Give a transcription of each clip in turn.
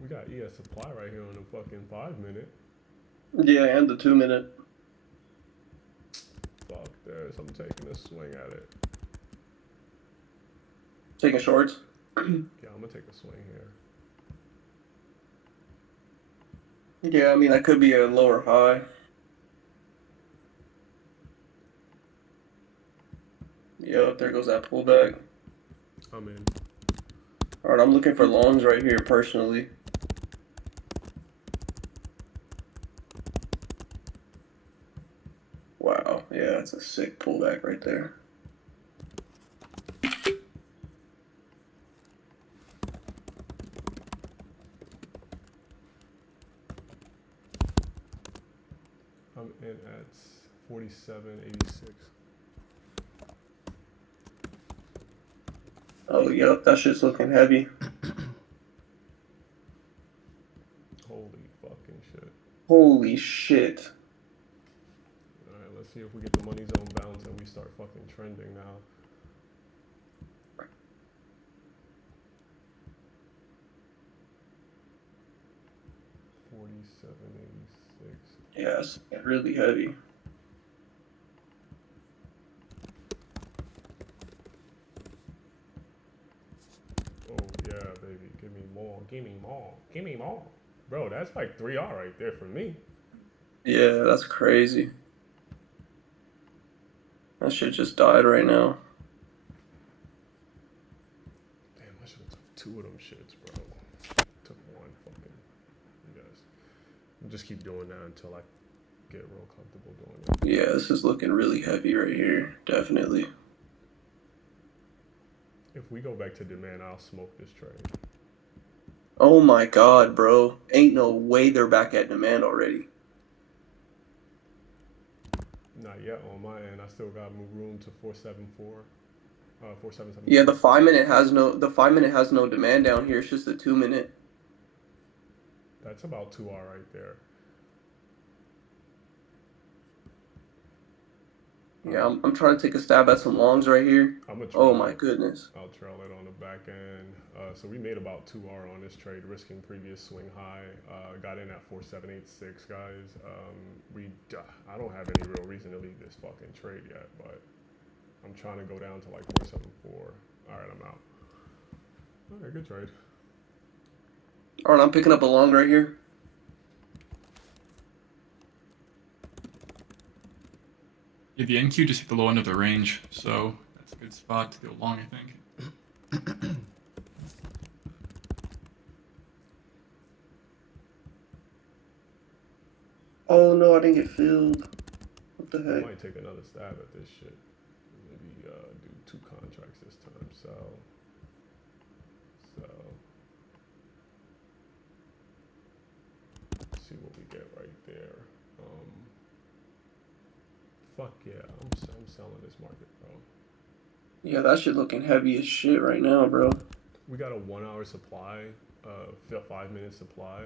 We got ES supply right here on the fucking 5-minute. Yeah, and the 2-minute. Fuck this. I'm taking a swing at it. Taking shorts. Yeah, I'm gonna take a swing here. Yeah, I mean, that could be a lower high. Yep, there goes that pullback. I'm in. All right, I'm looking for longs right here personally. Wow, yeah, that's a sick pullback right there. I'm in at 47.86. Oh, yep, that shit's looking heavy. Holy fucking shit. Holy shit. Alright, let's see if we get the money zone bounce and we start fucking trending now. $47.86. Yes, really heavy. Oh yeah, baby. Give me more. Give me more. Give me more. Bro, that's like 3R right there for me. Yeah, that's crazy. That shit just died right now. Damn, I should have took 2 of them shits, bro. Took 1 fucking. Yes. I'll just keep doing that until I get real comfortable doing it. Yeah, this is looking really heavy right here. Definitely. If we go back to demand, I'll smoke this trade. Oh my god, bro. Ain't no way they're back at demand already. Not yet on my end. I still got room to 474. 4774. Yeah, the 5-minute has no demand down here. It's just the 2-minute. That's about 2R right there. Yeah, I'm trying to take a stab at some longs right here. I'm gonna Oh trail my it. goodness. I'll trail it on the back end. So we made about 2R on this trade, risking previous swing high. Got in at 4786, guys. I don't have any real reason to leave this fucking trade yet, but I'm trying to go down to like 474. All right, I'm out. All right, good trade. All right, I'm picking up a long right here. Yeah, the NQ just hit the low end of the range, so that's a good spot to go long, I think. Oh no, I didn't get filled. What the I heck? might take another stab at this shit. Maybe do 2 contracts this time. So. See what we get right there. Fuck yeah, I'm selling this market, bro. Yeah, that shit looking heavy as shit right now, bro. We got a 1-hour supply, 5-minute supply.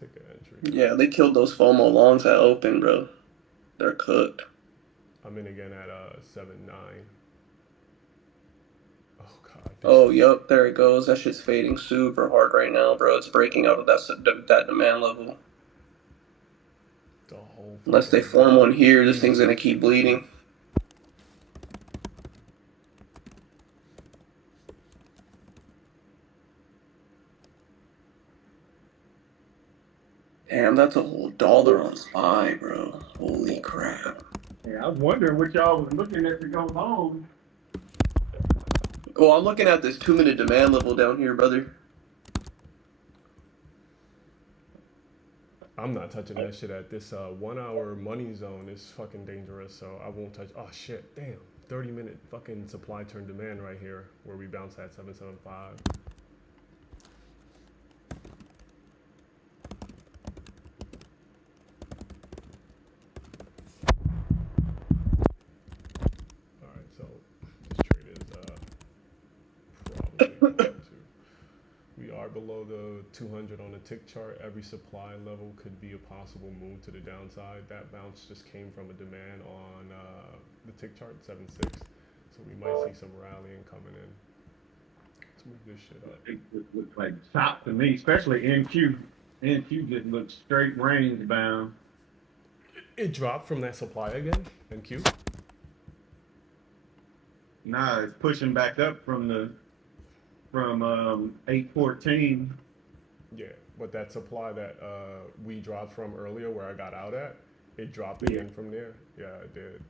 Take an entry. Yeah, they killed those FOMO longs at open, bro. They're cooked. I'm in again at 7.9. Oh god. Oh, yep, there it goes. That shit's fading super hard right now, bro. It's breaking out of that demand level. The whole Unless they form one here, this thing's Jesus. gonna keep bleeding. Damn, that's a whole dollar on SPY, bro. Holy crap. Yeah, I was wondering what y'all was looking at to go home. Oh, I'm looking at this 2-minute demand level down here, brother. I'm not touching that shit at this 1-hour money zone. Is fucking dangerous, so I won't touch. Oh shit, damn. 30-minute fucking supply turn demand right here where we bounce at 775. Alright, so this trade is probably going to. We are below the 200 on the tick chart. Every supply level could be a possible move to the downside. That bounce just came from a demand on the tick chart, 7.6. So we might see some rallying coming in. It's move this shit up. It just looks like chop to me, especially NQ. NQ just looks straight range bound. It dropped from that supply again, NQ. Nah, it's pushing back up from 814. Yeah, but that supply that we dropped from earlier, where I got out at, it dropped again from there. Yeah, it did.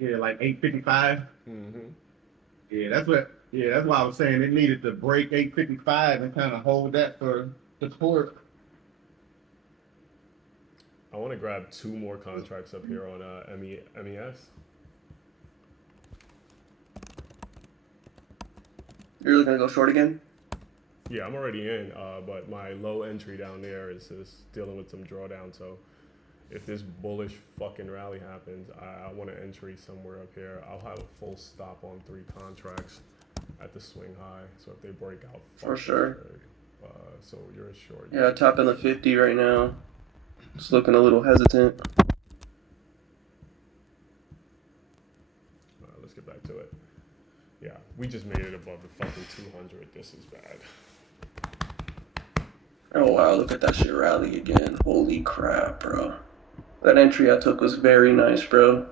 Yeah, like 855. Mm-hmm. Yeah, that's why I was saying it needed to break 855 and kind of hold that for support. I want to grab 2 more contracts up here on MES. You're really gonna go short again? Yeah, I'm already in, but my low entry down there is just dealing with some drawdown. So if this bullish fucking rally happens, I want to entry somewhere up here. I'll have a full stop on 3 contracts at the swing high. So if they break out, For sure. So you're short. Yeah, top in the 50 right now. Just looking a little hesitant. Let's get back to it. Yeah, we just made it above the fucking 200. This is bad. Oh wow, look at that shit rally again. Holy crap, bro. That entry I took was very nice, bro.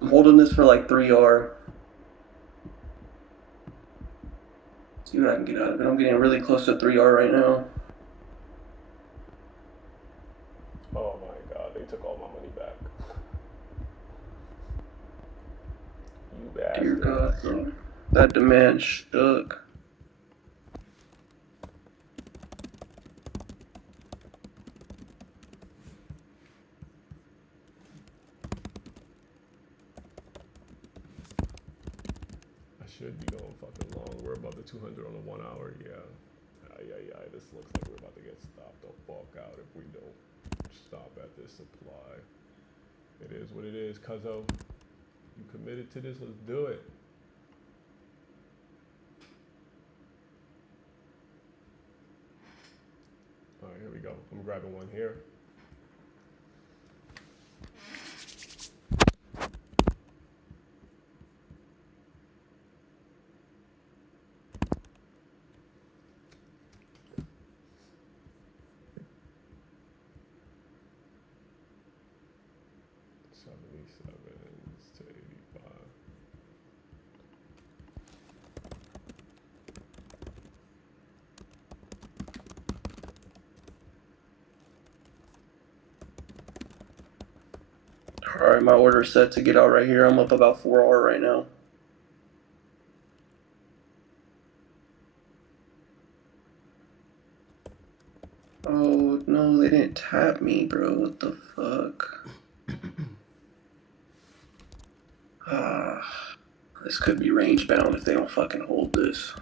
I'm holding this for like 3R. See what I can get out of it. I'm getting really close to 3R right now. Oh my god, they took all my money back. You bastard. Dear God, bro. That demand shook. I should be going fucking long. We're above the 200 on the 1 hour. Yeah. This looks like we're about to get stopped. Don't bulk out if we don't stop at this supply. It is what it is, cuzzo. You committed to this, let's do it. All right, here we go. I'm grabbing one here. To 85. Alright, my order is set to get out right here. I'm up about 4R right now. Oh, no, they didn't tap me, bro. What the fuck? This could be range bound if they don't fucking hold this.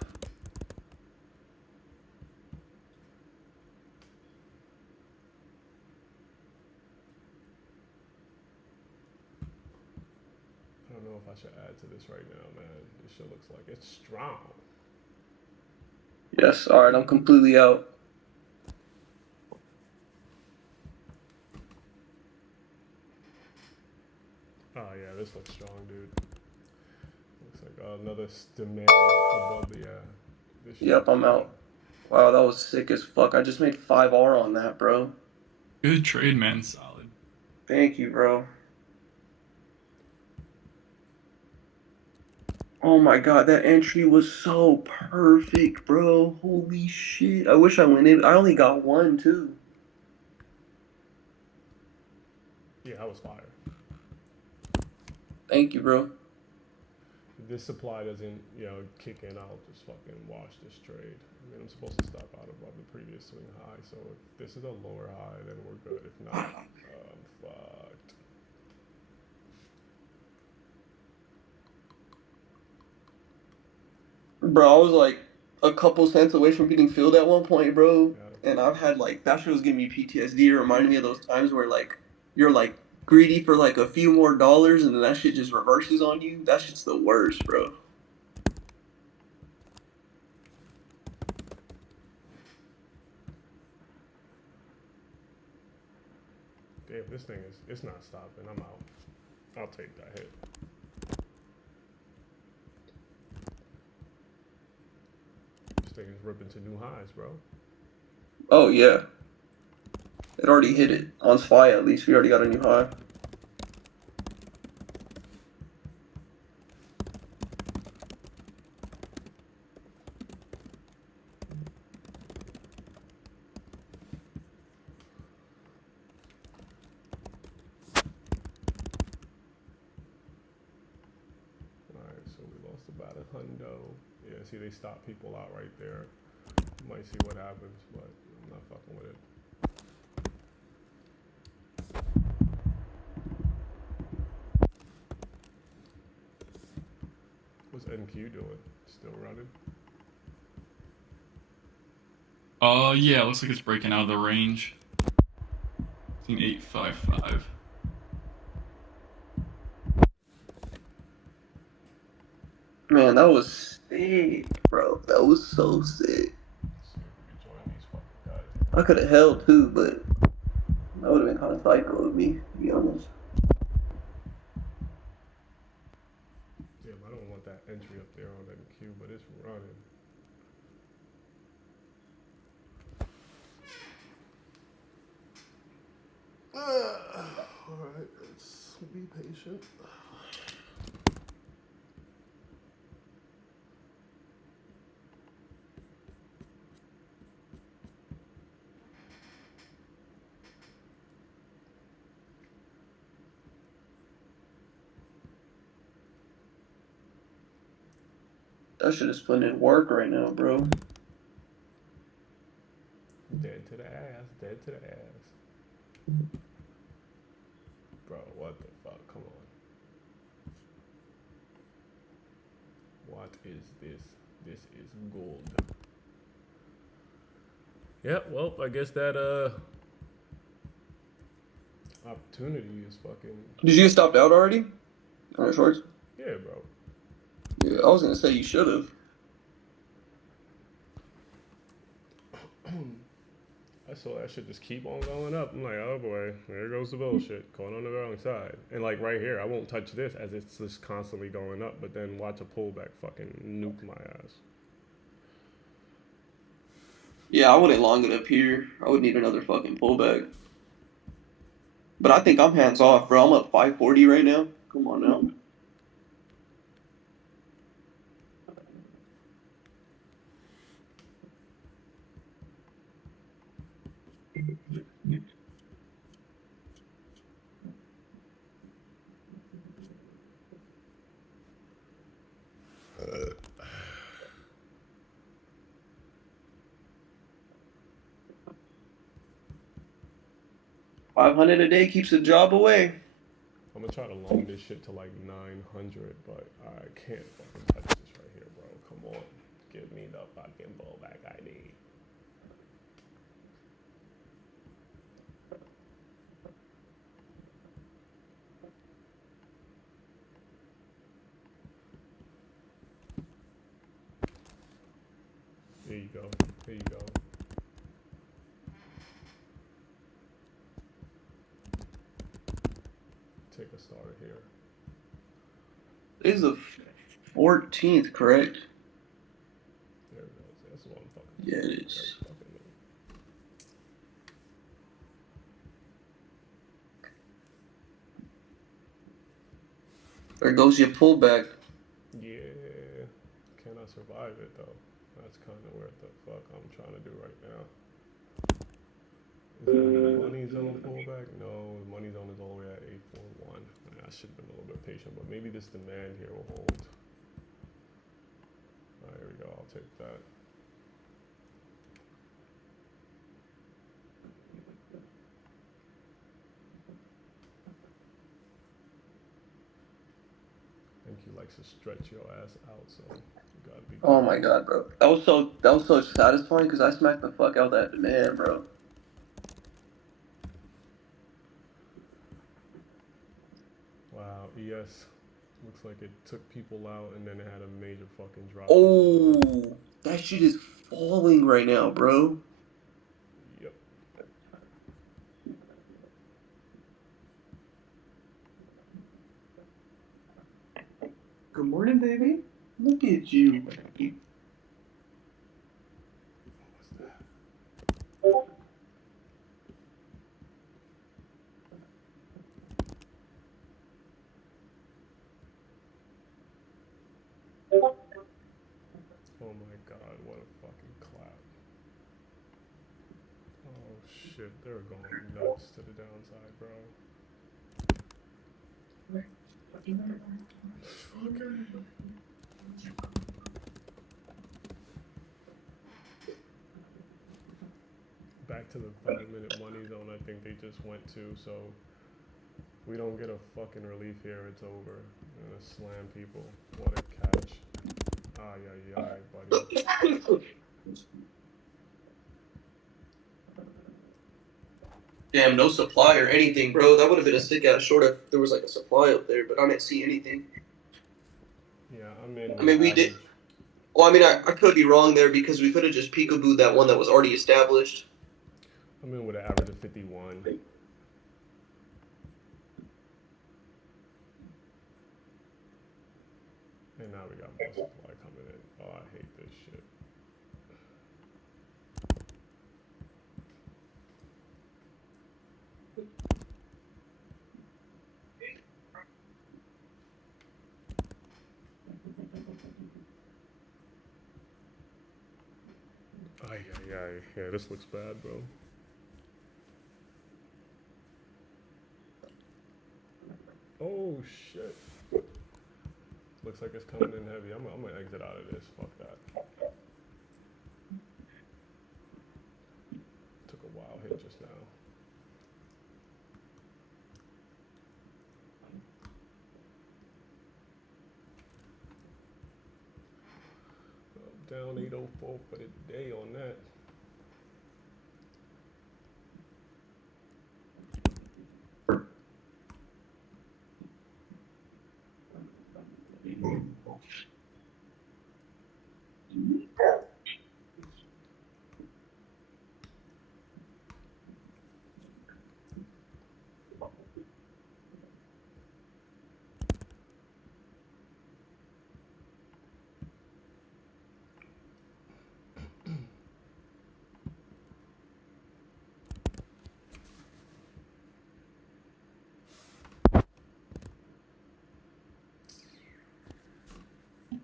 I don't know if I should add to this right now, man. This shit looks like it's strong. Yes, alright, I'm completely out. Oh yeah, this looks strong, dude. Looks like another demand above the this shit. Yep, I'm out. Wow, that was sick as fuck. I just made 5R on that, bro. Good trade, man. Solid. Thank you, bro. Oh my god, that entry was so perfect, bro. Holy shit. I wish I went in. I only got one, too. Yeah, that was fire. Thank you, bro. If this supply doesn't, kick in, I'll just fucking wash this trade. I mean, I'm supposed to stop out above the previous swing high, so if this is a lower high, then we're good. If not, I'm fucked. Bro, I was like a couple cents away from getting filled at one point, bro. Yeah. And I've had that shit was giving me PTSD. It reminded me of those times where you're greedy for a few more dollars and then that shit just reverses on you. That shit's the worst, bro. Damn, this thing it's not stopping. I'm out. I'll take that hit. thing is ripping to new highs, bro. Oh yeah. It already hit it. On SPY at least. We already got a new high. Alright, so we lost about a hundo. Yeah, see they stop people out right there. Might see what happens, but I'm not fucking with it. What's NQ doing? Still running? Yeah, looks like it's breaking out of the range. It's an 855. Man, that was sick, bro. That was so sick. Let's see if we can join these fucking guys. I could have held too, but that would have been kind of psycho of me, to be honest. Damn, I don't want that entry up there on NQ, but it's running. Alright, let's be patient. That shit is putting in work right now, bro. Dead to the ass, dead to the ass. Bro, what the fuck? Come on. What is this? This is gold. Yeah, well, I guess that opportunity is fucking. Did you get stopped out already? On your shorts? Yeah, bro. Yeah, I was gonna say you should have. I saw that shit just keep on going up. I'm like, oh boy, there goes the bullshit. Caught on the wrong side. And like right here, I won't touch this as it's just constantly going up, but then watch a pullback fucking nuke my ass. Yeah, I wouldn't long it up here. I would need another fucking pullback. But I think I'm hands off, bro. I'm up 540 right now. Come on now. $500 a day keeps a job away. I'm gonna try to long this shit to like 900, but I can't fucking touch this right here, bro. Come on. Give me the fucking pullback I need. There you go. There you go. Take a starter here. This is the 14th, correct? There it goes. That's the one I'm fucking. Yeah, it is. There goes your pullback. Yeah. Can I survive it though? That's kind of where the fuck I'm trying to do right now. Is that money zone pullback? No, the money zone is all the way at 841. I should have been a little bit patient, but maybe this demand here will hold. All right, here we go. I'll take that. I think he likes to stretch your ass out, so you gotta be. Oh my god, bro. That was so satisfying because I smacked the fuck out that demand, bro. Wow, ES looks like it took people out and then it had a major fucking drop. Oh, that shit is falling right now, bro. Yep. Good morning, baby. Look at you. shit, they're going nuts to the downside, bro. Back to the 5-minute money zone, I think they just went to, so if we don't get a fucking relief here, it's over. I'm gonna slam people. What a catch. Ay, ay, ay, buddy. Damn, no supply or anything, bro. That would have been a sick ass short if there was like a supply up there, but I didn't see anything. Yeah, I'm in. I mean, we did. average. Well, I mean, I could be wrong there because we could have just peekabooed that one that was already established. I'm in with an average of 51. And now we got more supply coming in. Oh, I hate this shit. Ay, ay, ay. Yeah, this looks bad, bro. Oh, shit. Looks like it's coming in heavy. I'm gonna exit out of this. Fuck that. Took a wild hit just now. Down 804 for the day on that.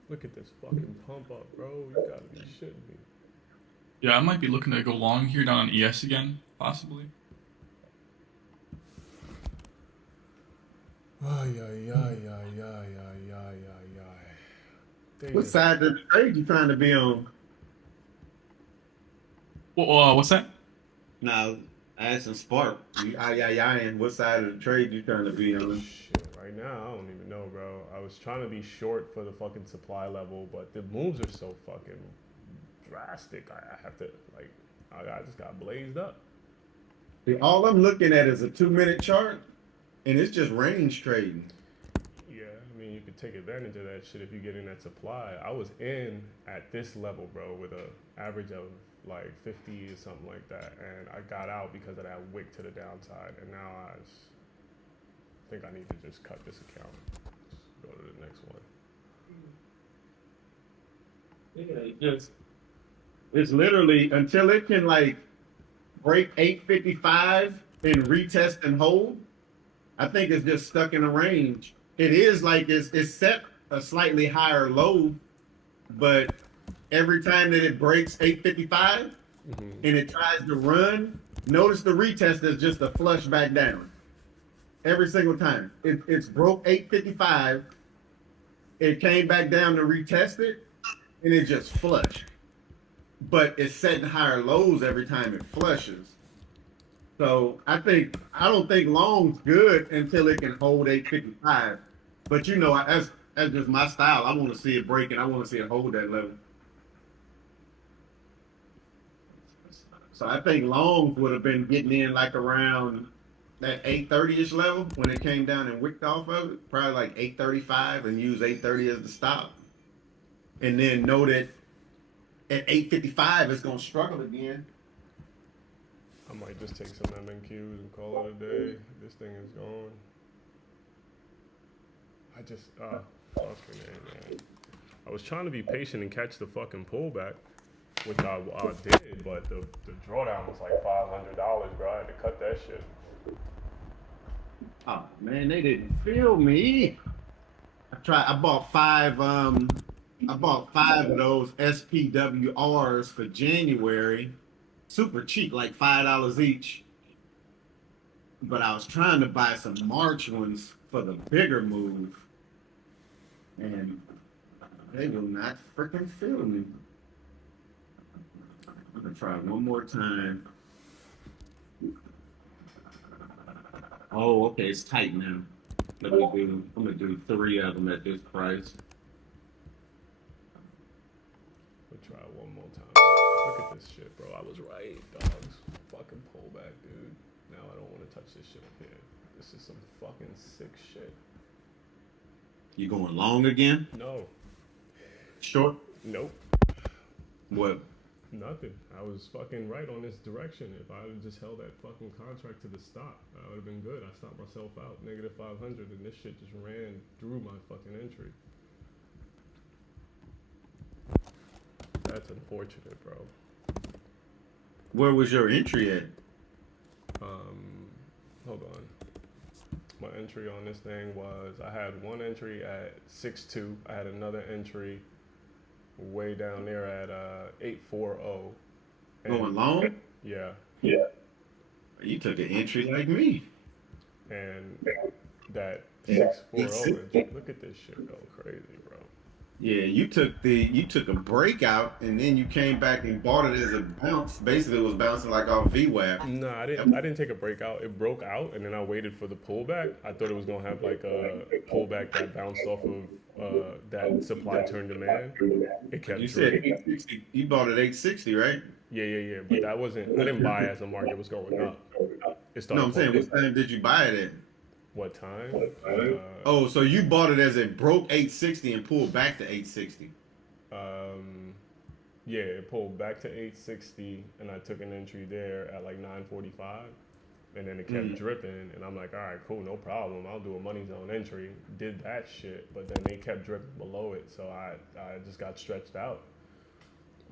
Look at this fucking pump up, bro. You gotta be shitting me. Yeah, I might be looking to go long here down on ES again, possibly. Ay, ay, ay, ay, ay, ay, ay, ay, ay. What side of the trade you trying to be on? What's that? Now, asking Spark, and what side of the trade you trying to be on? Shit, right now, I don't even know, bro. I was trying to be short for the fucking supply level, but the moves are so fucking drastic. I have to, like, I just got blazed up. See, all I'm looking at is a 2-minute chart, and it's just range trading. Yeah, I mean, you could take advantage of that shit if you get in that supply. I was in at this level, bro, with a average of like 50 or something like that, and I got out because of that wick to the downside, and now I think I need to just cut this account. Go to the next one. Yeah, it's literally until it can like break 855 and retest and hold. I think it's just stuck in a range. It is like it's set a slightly higher low, but every time that it breaks 855 and it tries to run, notice the retest is just a flush back down. Every single time. It's broke 855, it came back down to retest it, and it just flushed. But it's setting higher lows every time it flushes. So I don't think long's good until it can hold 855. But you know, that's just my style. I want to see it break and I want to see it hold that level. So I think longs would have been getting in like around that 830-ish level when it came down and wicked off of it. Probably like 835 and use 830 as the stop. And then know that at 855 it's going to struggle again. I might just take some MNQs and call it a day. This thing is gone. I just, fucking A, man. I was trying to be patient and catch the fucking pullback, which I did, but the drawdown was like $500, bro. I had to cut that shit. Oh man, they didn't feel me. I bought five of those SPWRs for January, super cheap, like $5 each. But I was trying to buy some March ones for the bigger move, and they will not freaking fill me. I'm gonna try one more time. Oh, okay, it's tight now. I'm gonna do 3 of them at this price. We'll try one more time. Look at this shit, bro. I was right, dogs. Fucking pullback, dude. Now I don't want to touch this shit up here. This is some fucking sick shit. You going long again? No. Short? Nope. What? Nothing. I was fucking right on this direction. If I had just held that fucking contract to the stop, I would have been good. I stopped myself out, negative 500, and this shit just ran through my fucking entry. That's unfortunate, bro. Where was your entry at? Hold on. My entry on this thing was, I had one entry at 6.2. I had another entry way down there at 8.40. Going long? Yeah. Yeah. You took an entry like me. And that 6.40, look at this shit go crazy, bro. Yeah, you took a breakout and then you came back and bought it as a bounce. Basically, it was bouncing like off VWAP. No, I didn't take a breakout. It broke out, and then I waited for the pullback. I thought it was gonna have like a pullback that bounced off of that supply turn demand. It kept. You said 860. You bought it 860, right? Yeah. But that wasn't. I didn't buy as the market was going up. It started. No, I'm saying, what time did you buy it at? What time? Oh, so you bought it as it broke 860 and pulled back to 860. Yeah, it pulled back to 860, and I took an entry there at like 9:45, and then it kept dripping, and I'm like, all right, cool, no problem. I'll do a money zone entry. Did that shit, but then they kept dripping below it, so I just got stretched out.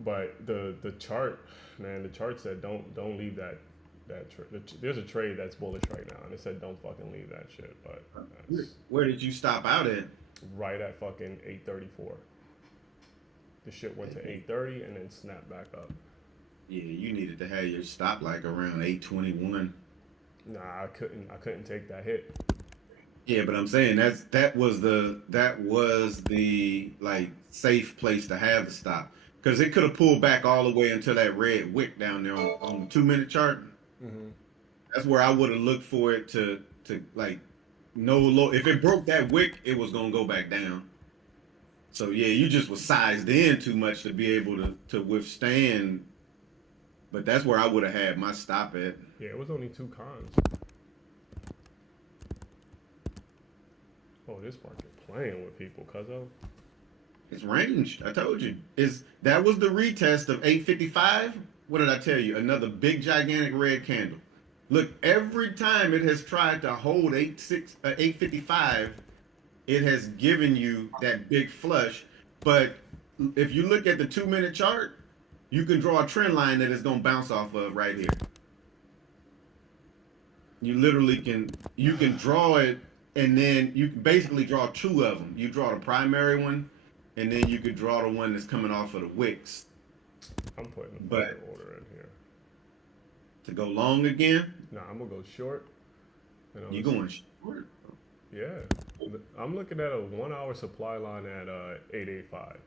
But the chart, man, the chart said don't leave that. There's a trade that's bullish right now, and it said don't fucking leave that shit. But where did you stop out at? Right at fucking 8:34. The shit went to 8:30 and then snapped back up. Yeah, you needed to have your stop like around 821. Nah, I couldn't take that hit. Yeah, but I'm saying that was the like safe place to have the stop, because it could have pulled back all the way until that red wick down there on the 2-minute chart. Mm-hmm. That's where I would have looked for it to like no low. If it broke that wick, it was gonna go back down. So yeah, you just was sized in too much to be able to withstand. But that's where I would have had my stop at. Yeah, it was only 2 cons. Oh, this market playing with people, cuzzo. It's ranged. I told you. That was the retest of 855. What did I tell you? Another big gigantic red candle. Look, every time it has tried to hold 855, it has given you that big flush. But if you look at the 2-minute chart, you can draw a trend line that it's gonna bounce off of right here. You literally can draw it, and then you can basically draw 2 of them. You draw the primary one, and then you could draw the one that's coming off of the wicks. I'm putting a fucking order in here. To go long again? Nah, I'm gonna go short. You going short? Yeah, I'm looking at a 1-hour supply line at 885.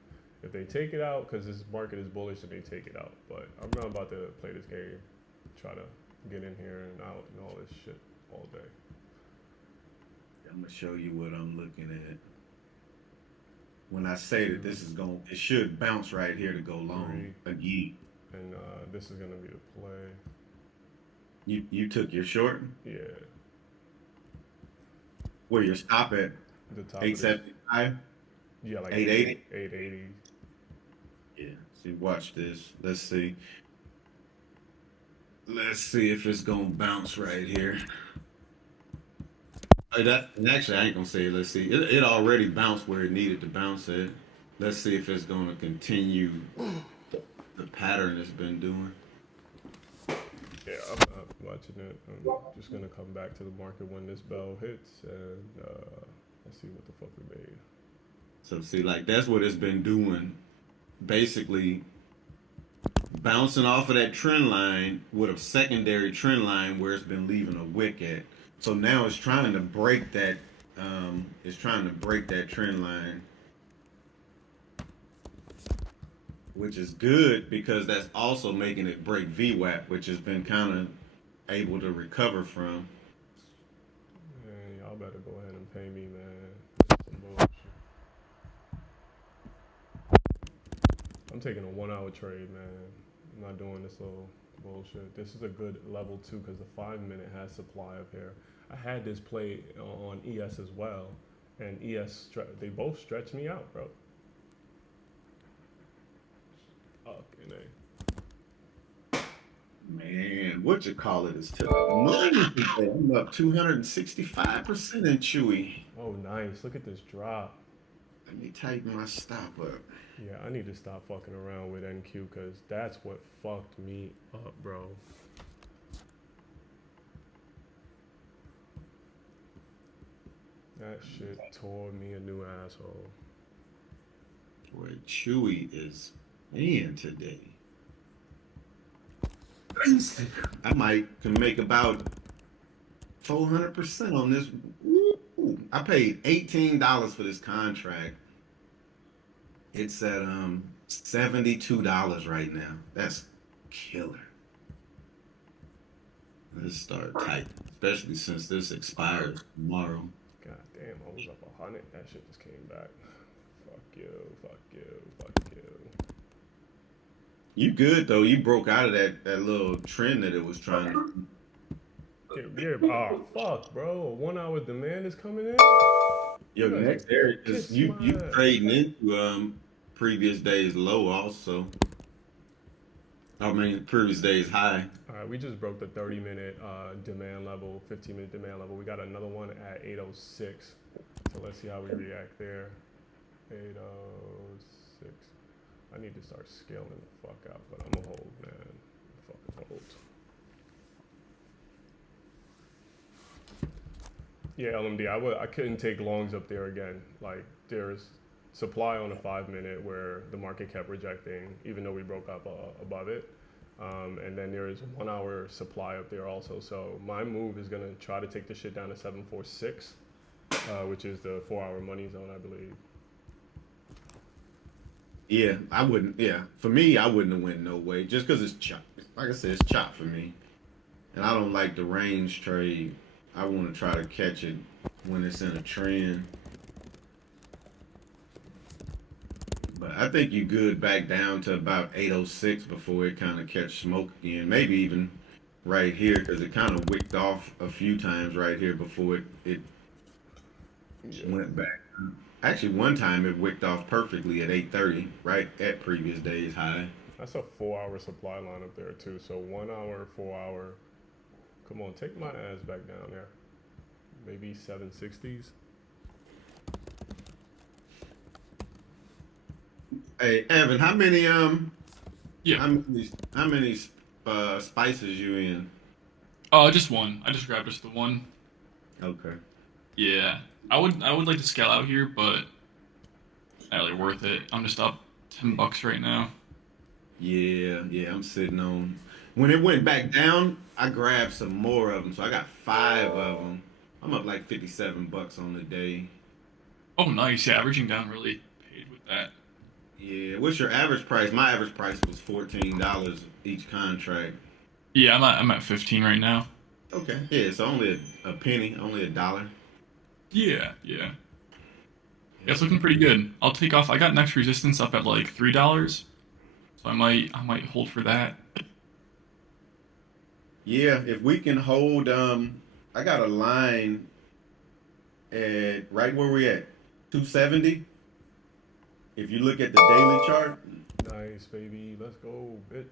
If they take it out, because this market is bullish, and they take it out. But I'm not about to play this game. Try to get in here and out and all this shit all day. I'm gonna show you what I'm looking at. When I say that this is it should bounce right here to go long again. And this is gonna be the play. You took your short? Yeah. Where your stop at? The top 875? Yeah, like 880? 880. Yeah. See, watch this. Let's see. Let's see if it's gonna bounce right here. Actually, I ain't gonna say it. Let's see. It already bounced where it needed to bounce at. Let's see if it's gonna continue the pattern it's been doing. Yeah, I'm watching it. I'm just gonna come back to the market when this bell hits, and let's see what the fuck we made. So see, like that's what it's been doing. Basically, bouncing off of that trend line with a secondary trend line where it's been leaving a wick at. So now it's trying to break that. It's trying to break that trend line, which is good because that's also making it break VWAP, which has been kind of able to recover from. Man, y'all better go ahead and pay me, man. Some bullshit. I'm taking a 1 hour trade, man. I'm not doing this little bullshit. This is a good level too because the 5 minute has supply up here. I had this play on ES as well, and ES they both stretched me out, bro. Fucking A. Man, what you call it is to the moon today. I'm up 265% in Chewy. Oh, nice. Look at this drop. Let me tighten my stop up. Yeah, I need to stop fucking around with NQ because that's what fucked me up, bro. That shit tore me a new asshole. Boy, Chewy is in today. I can make about 400% on this. Ooh, I paid $18 for this contract. It's at $72 right now. That's killer. Let's start tight, especially since this expires tomorrow. God damn, I was up 100. That shit just came back. Fuck you, fuck you, fuck you. You good though? You broke out of that little trend that it was trying to. Yeah, oh fuck, bro. A 1 hour demand is coming in. Yo, next area is you trading into previous days low also. I mean previous days high. All right, we just broke the 30-minute demand level, 15-minute demand level. We got another one at 806. So let's see how we react there. 806. I need to start scaling the fuck out, but I'm gonna hold, man. Fucking hold. Yeah, LMD. I couldn't take longs up there again. Like there's supply on the 5 minute where the market kept rejecting, even though we broke up above it. And then there is 1 hour supply up there also. So my move is gonna try to take the shit down to 746, which is the 4 hour money zone, I believe. Yeah, I wouldn't. Yeah, for me, I wouldn't have went no way just because it's chop. Like I said, it's chop for me, and I don't like the range trade. I want to try to catch it when it's in a trend. But I think you good back down to about 806 before it kind of catch smoke again. Maybe even right here because it kind of wicked off a few times right here before it went back. Actually, one time it wicked off perfectly at 8:30, right at previous day's high. That's a 4 hour supply line up there too. So 1 hour, 4 hour. Come on, take my ass back down there. Maybe 760s. Hey Evan, how many Yeah. how many spices you in? Just one. I just grabbed just the one. Okay. Yeah. I would like to scale out here, but not really worth it. I'm just up $10 right now. Yeah, I'm sitting on. When it went back down, I grabbed some more of them, so I got 5 of them. I'm up like $57 on the day. Oh, nice. Yeah, averaging down really paid with that. Yeah, what's your average price? My average price was $14 each contract. Yeah, I'm at 15 right now. Okay, yeah, it's only a penny, only $1. Yeah. Yeah, it's looking pretty good. I'll take off. I got next resistance up at like $3, so I might hold for that. Yeah, if we can hold, I got a line at right where we at, 270. If you look at the daily chart, Nice, baby. Let's go, bitch.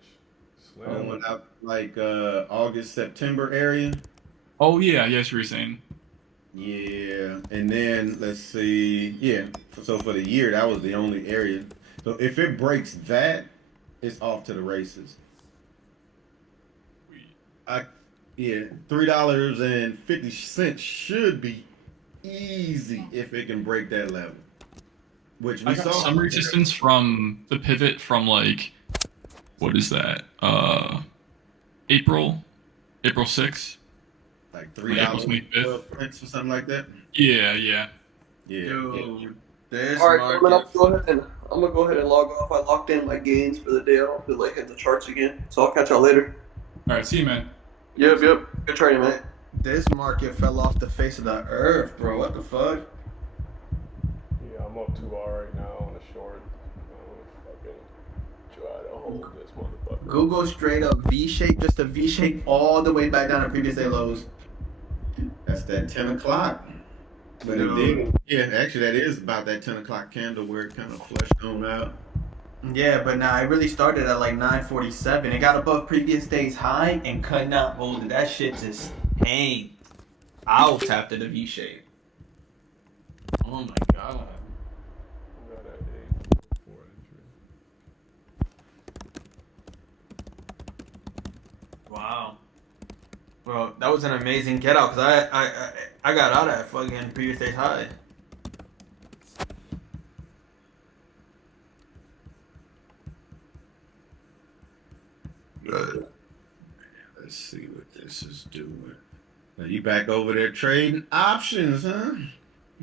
going out like August, September area. Oh yeah, yes, you were saying. Yeah, and then let's see. Yeah, so for the year, that was the only area. So if it breaks that, it's off to the races. Yeah, $3.50 should be easy if it can break that level. Which we I got saw some resistance from the pivot from like what is that? April 6th. Like April $3 25th. prints or something like that. Yeah. Yeah. Dude, this All right, market. I'm gonna go ahead and log off. I locked in my gains for the day. I don't feel like hitting the charts again, so I'll catch y'all later. All right, see you, man. Yep. Good trading, man. This market fell off the face of the earth, bro. What the fuck? Yeah, I'm up 2R right now on a short. Fucking try to hold this motherfucker. Google straight up V shape, just a V shape all the way back down to previous day lows. That's that 10 o'clock. But it did. Yeah, actually, that is about that 10 o'clock candle where it kind of flushed on out. Yeah, but now it really started at like 9:47. It got above previous day's high and could not hold it. That shit just hanged out after the V shape. Oh my god. We got at 8 for entry. Wow. Bro, that was an amazing get out because I got out at fucking previous day's high. Let's see what this is doing. Now you back over there trading options, huh?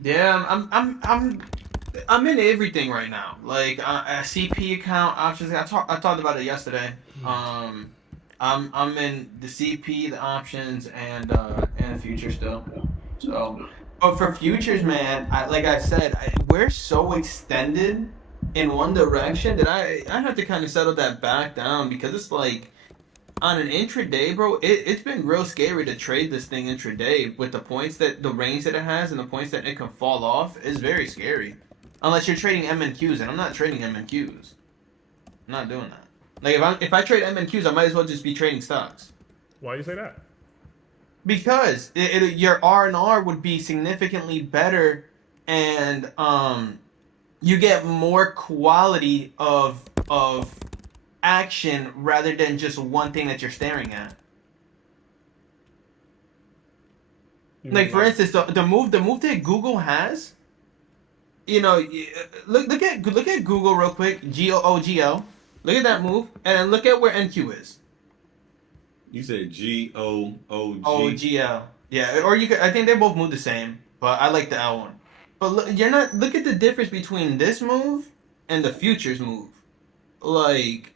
Yeah, I'm in everything right now. Like a CP account options. I talked about it yesterday. I'm in the CP, the options, and the future still. So, but for futures, man, like I said, we're so extended in one direction that I have to kind of settle that back down because it's like on an intraday, bro. It's been real scary to trade this thing intraday with the points that the range that it has and the points that it can fall off is very scary. Unless you're trading MNQs, and I'm not trading MNQs. I'm not doing that. Like if I trade MNQs, I might as well just be trading stocks. Why you say that? Because your R&R would be significantly better, and you get more quality of action rather than just one thing that you're staring at. Like for instance, the move that Google has, you know, look at Google real quick, GOOGL. Look at that move, and then look at where NQ is. You said GOOG. OGL. Yeah, or you could. I think they both move the same, but I like the L one. But look at the difference between this move and the futures move. Like,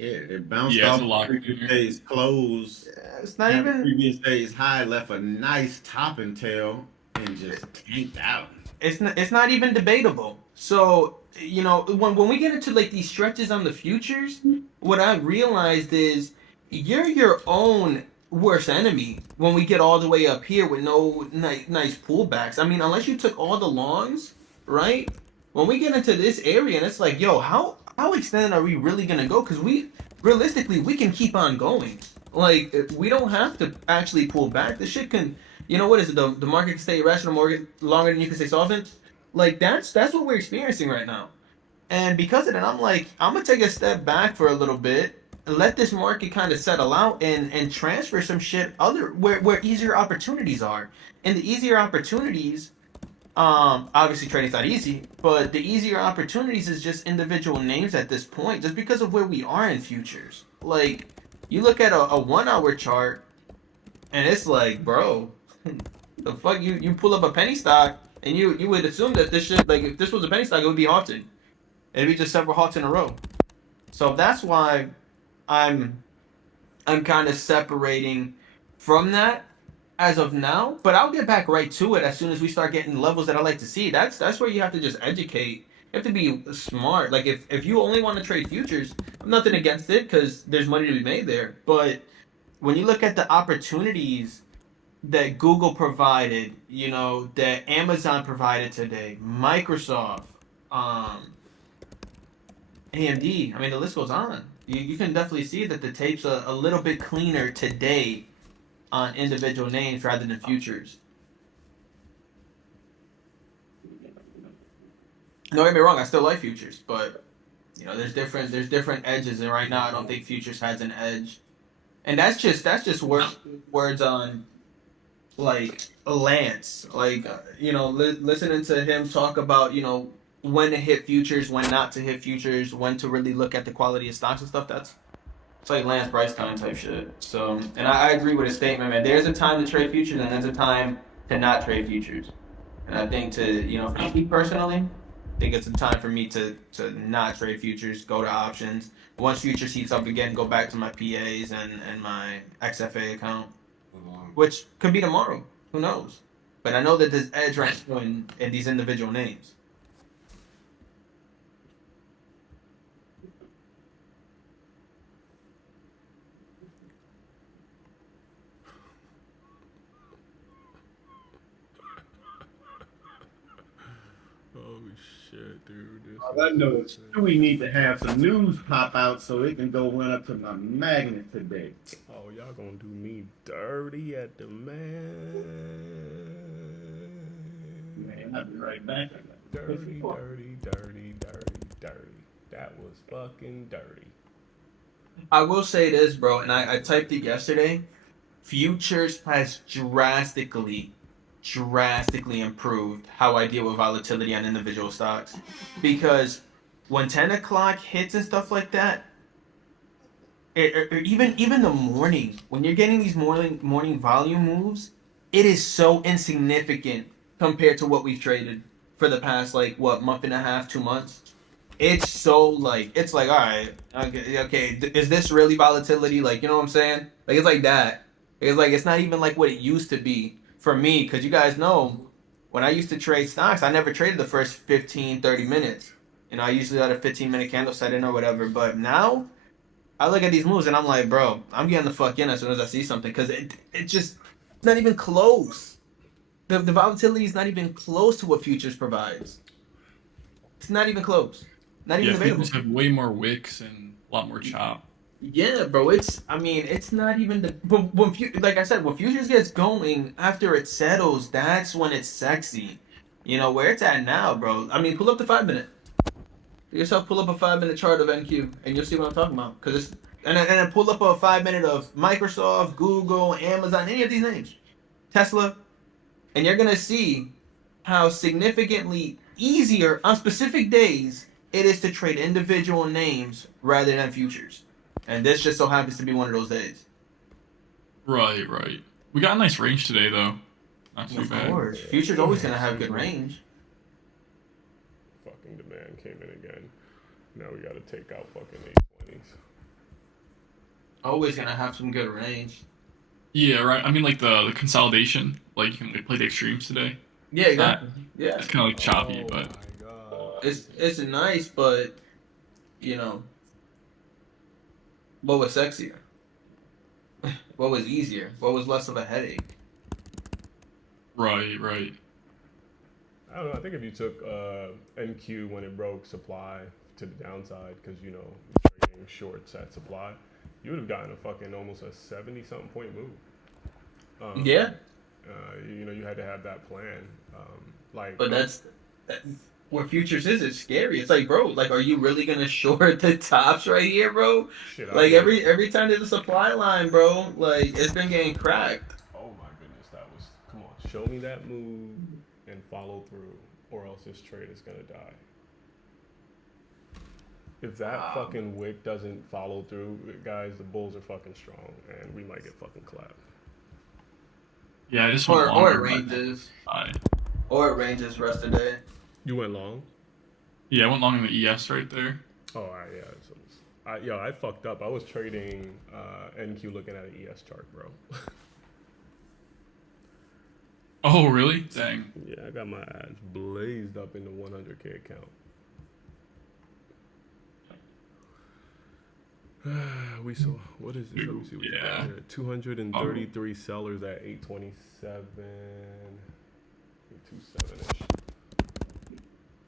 Yeah, it bounced Yeah, it's off a lot. previous day's close. it's not Had even. previous day's high, left a nice top and tail, and just tanked out. It's not even debatable. So, you know, when we get into like these stretches on the futures, what I realized is you're your own worst enemy when we get all the way up here with no nice pullbacks. I mean, unless you took all the longs, right? When we get into this area, and it's like, yo, how extended are we really gonna go? Because realistically we can keep on going. Like we don't have to actually pull back. The shit can, you know, what is it? The market can stay irrational more longer than you can stay solvent. Like that's what we're experiencing right now. And because of that, I'm like, I'm gonna take a step back for a little bit and let this market kind of settle out and transfer some shit where easier opportunities are. And the easier opportunities, obviously trading's not easy, but the easier opportunities is just individual names at this point, just because of where we are in futures. Like, you look at a 1 hour chart, and it's like, bro, the fuck, you pull up a penny stock, and you would assume that this shit, like, if this was a penny stock, it would be halting. It'd be just several halts in a row. So that's why I'm kind of separating from that as of now, but I'll get back right to it as soon as we start getting levels that I like to see. That's where you have to just educate. You have to be smart. Like if you only want to trade futures, I'm nothing against it because there's money to be made there. But when you look at the opportunities that Google provided, you know, that Amazon provided today, Microsoft, AMD, I mean, the list goes on. You can definitely see that the tape's a little bit cleaner today on individual names rather than futures. Don't get me wrong, I still like futures, but you know, there's different edges, and right now I don't think futures has an edge. And that's just words on like Lance, like you know, listening to him talk about, you know, when to hit futures, when not to hit futures, when to really look at the quality of stocks and stuff. It's like Lance Bryce kind of type shit. So, and I agree with his statement, man. There's a time to trade futures, and there's a time to not trade futures. And I think for me personally, I think it's a time for me to not trade futures, go to options. Once futures heats up again, go back to my PAs and my XFA account, which could be tomorrow. Who knows? But I know that there's edge right now in these individual names. Oh shit, dude. All I know is we need to have some news pop out so it can go run up to my magnet today. Oh, y'all gonna do me dirty at the man. Man, I'll be right back. Dirty. That was fucking dirty. I will say this, bro, and I typed it yesterday. Futures has drastically improved how I deal with volatility on individual stocks. Because when 10 o'clock hits and stuff like that, even the morning, when you're getting these morning volume moves, it is so insignificant compared to what we've traded for the past, month and a half, 2 months. It's so, it's like, all right, okay, is this really volatility? Like, you know what I'm saying? Like, it's like that. It's like, it's not even like what it used to be for me, because you guys know, when I used to trade stocks, I never traded the first 15, 30 minutes. I usually had a 15-minute candle set in or whatever, but now, I look at these moves and I'm like, bro, I'm getting the fuck in as soon as I see something, because it's not even close. The volatility is not even close to what futures provides. It's not even close. Not even available. Futures have way more wicks and a lot more chop. Yeah, bro. It's not even but like I said, when futures gets going, after it settles, that's when it's sexy. Where it's at now, bro. I mean, pull up the 5-minute. Pull up a 5-minute chart of NQ, and you'll see what I'm talking about. And then pull up a 5-minute of Microsoft, Google, Amazon, any of these names, Tesla, and you're gonna see how significantly easier on specific days it is to trade individual names rather than futures. And this just so happens to be one of those days. Right. We got a nice range today, though. Not too bad. Of course. Futures always going to have good range. Fucking demand came in again. Now we gotta take out fucking 820s. Always going to have some good range. Yeah, right. I mean, like the consolidation. Like, you can play the extremes today. Yeah, exactly. Yeah. It's kind of like choppy, but... My God. It's nice, but, what was sexier? What was easier? What was less of a headache? Right. I don't know. I think if you took NQ when it broke supply to the downside, because trading shorts at supply, you would have gotten a fucking almost a 70-something point move. Yeah. You had to have that plan. But that's where futures is. It's scary. It's like, bro, are you really gonna short the tops right here, bro? Shit, every time there's a supply line, bro, it's been getting cracked. Oh my goodness, come on, show me that move and follow through, or else this trade is gonna die. If that fucking wick doesn't follow through, guys, the bulls are fucking strong, and we might get fucking clapped. Yeah, I just want or it ranges. Or it ranges rest of the day. You went long? Yeah, I went long in the ES right there. Oh, all right, yeah. I fucked up. I was trading NQ looking at an ES chart, bro. Oh, really? Dang. Yeah, I got my ass blazed up in the 100K account. We saw, what is this? Let me see what we got here. 233 sellers at 827. 827-ish.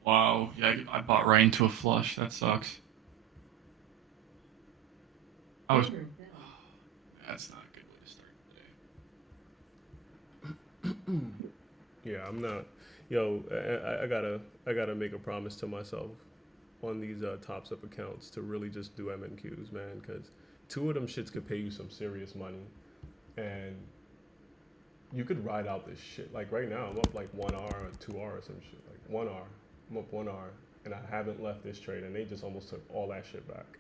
Wow. Yeah, I bought right into a flush. That sucks. That's not a good way to start the day. Yeah, I'm not. I gotta make a promise to myself on these tops up accounts to really just do MNQs, man, because 2 of them shits could pay you some serious money, and you could ride out this shit. Like right now, I'm up like 1R or 2R or some shit. Like 1R, I'm up 1R, and I haven't left this trade, and they just almost took all that shit back.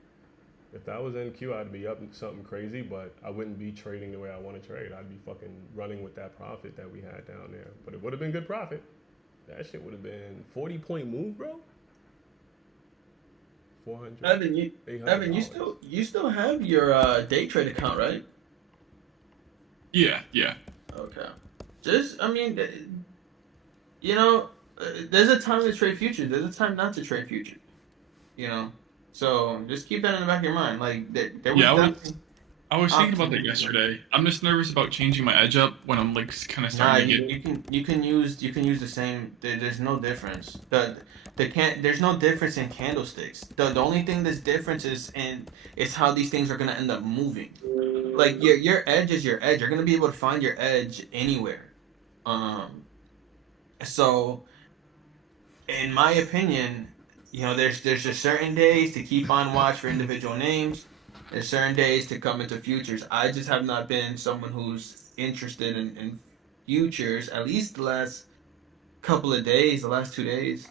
If that was NQ, I'd be up something crazy, but I wouldn't be trading the way I want to trade. I'd be fucking running with that profit that we had down there. But it would have been good profit. That shit would have been 40-point move, bro. 400. Evan, you still have your day trade account, right? Yeah. Okay. Just, I mean, you know, there's a time to trade futures. There's a time not to trade futures. You know, so just keep that in the back of your mind. Like there was definitely. I was thinking about that yesterday. I'm just nervous about changing my edge up when I'm like kind of starting to get. You can use the same. There's no difference. There's no difference in candlesticks. The only thing that's difference is how these things are gonna end up moving. Like your edge is your edge. You're gonna be able to find your edge anywhere. So, in my opinion, you know, there's just certain days to keep on watch for individual names. There's certain days to come into futures. I just have not been someone who's interested in futures, at least the last couple of days, the last 2 days.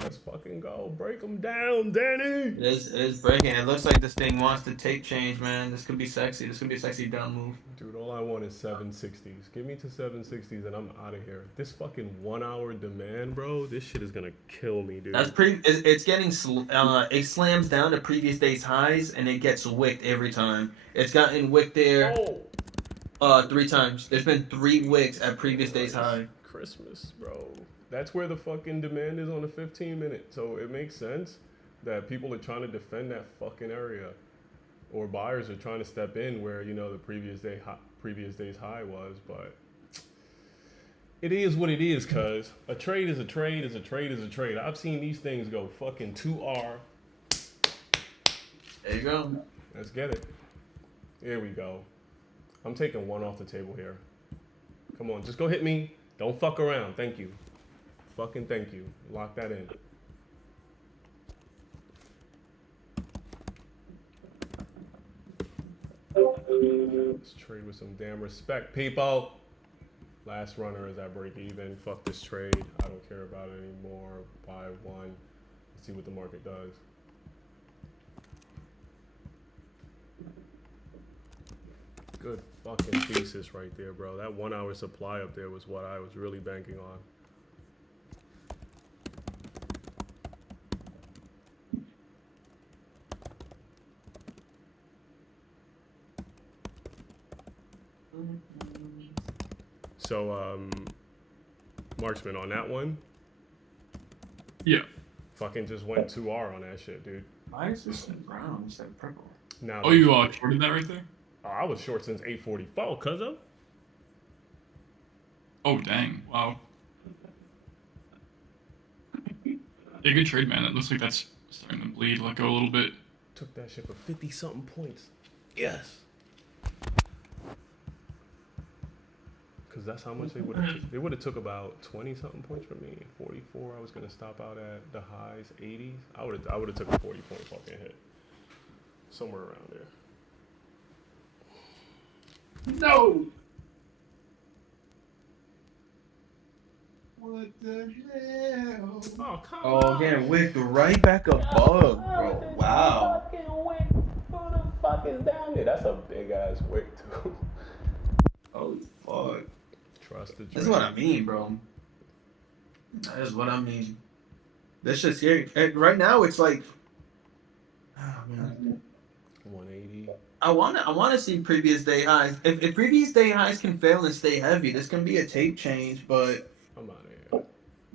Let's fucking go. Break them down, Danny. It is breaking. It looks like this thing wants to take change, man. This could be sexy. This could be a sexy down move. Dude, all I want is 760s. Give me to 760s and I'm out of here. This fucking 1 hour demand, bro. This shit is gonna kill me, dude. That's pretty. It's getting. It slams down to previous day's highs and it gets wicked every time. It's gotten wicked there. 3 times. There's been 3 wicks at previous day's high. Christmas, bro. That's where the fucking demand is on the 15-minute. So it makes sense that people are trying to defend that fucking area, or buyers are trying to step in where, you know, the previous day's high was. But it is what it is, cuz a trade is a trade is a trade is a trade. I've seen these things go fucking 2R. There you go. Let's get it. Here we go. I'm taking 1 off the table here. Come on, just go hit me. Don't fuck around. Thank you. Fucking thank you. Lock that in. Let's trade with some damn respect, people. Last runner is at break even. Fuck this trade. I don't care about it anymore. Buy 1. Let's see what the market does. Good fucking thesis right there, bro. That 1 hour supply up there was what I was really banking on. So, Marksman on that one. Yeah. Fucking just went 2R on that shit, dude. Why is this brown instead of purple? Now. Oh, you shorted that right there? Oh, I was short since 8:44, cuz of. Oh, dang. Wow. Yeah, good trade, man. It looks like that's starting to bleed. Let go a little bit. Took that shit for 50-something points. Yes. Because that's how much they would have. They would have took about 20-something points from me. 44. I was gonna stop out at the highs, 80s. I would have took a 40-point fucking hit. Somewhere around there. No. What the hell? Oh, come Oh, on. getting wicked right back above, bro. Wow. Who the fuck is down there? That's a big ass wick too. Holy fuck. Trust the That's what I mean, bro. That is what I mean. This shit's scary. And right now, it's like, oh man. 180. I wanna see previous day highs. If previous day highs can fail and stay heavy, this can be a tape change. But I'm out of here.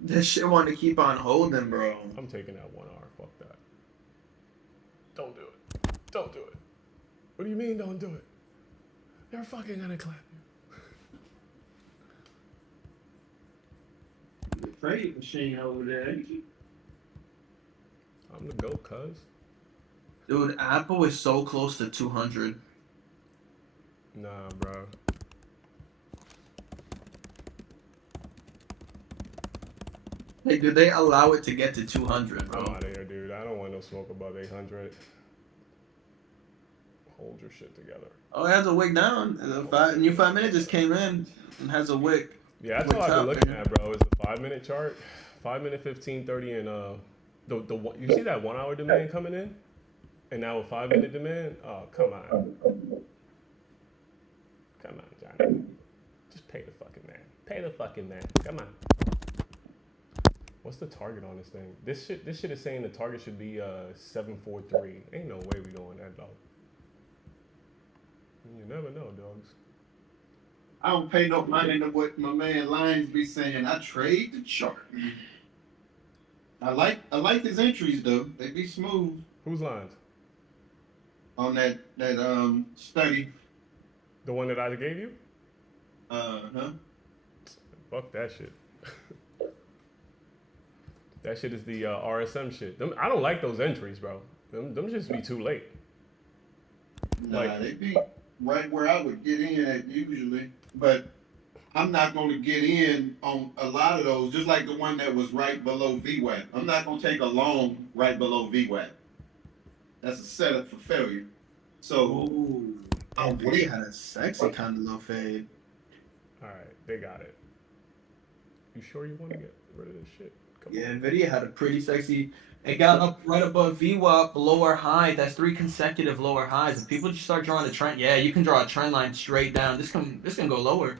this shit want to keep on holding, bro. I'm taking that 1 hour. Fuck that. Don't do it. Don't do it. What do you mean don't do it? They're fucking gonna clap you. The trade machine over there. I'm the GOAT, cuz. Dude, Apple is so close to 200. Nah, bro. Like, do they allow it to get to 200, I'm bro? out of here, dude. I don't want no smoke above 800. Hold your shit together. Oh, it has a wick down. New 5 minute just came in and has a wick. Yeah, that's all I've been What's looking up, at, bro. Is the 5-minute chart, 5 minute, 15, 30, and you see that 1 hour demand coming in? And now a 5-minute demand? Oh, come on. Come on, Johnny. Just pay the fucking man. Pay the fucking man. Come on. What's the target on this thing? This shit is saying the target should be 743. Ain't no way we going that low. You never know, dogs. I don't pay no mind to what my man Lines be saying. I trade the chart. I like his entries though. They be smooth Whose lines? on that study. The one that I gave you? Huh? Fuck that shit. That shit is the RSM shit. I don't like those entries, bro. Them just be too late. Nah, they be right where I would get in at usually, but I'm not going to get in on a lot of those. Just like the one that was right below VWAP. I'm not going to take a long right below VWAP. That's a setup for failure. So, Nvidia had a sexy kind of low fade. All right, they got it. You sure you want to get rid of this shit? Come Yeah, on. Nvidia had a pretty sexy. It got up right above VWAP, lower high. That's 3 consecutive lower highs. If people just start drawing a trend, yeah, you can draw a trend line straight down. This can go lower.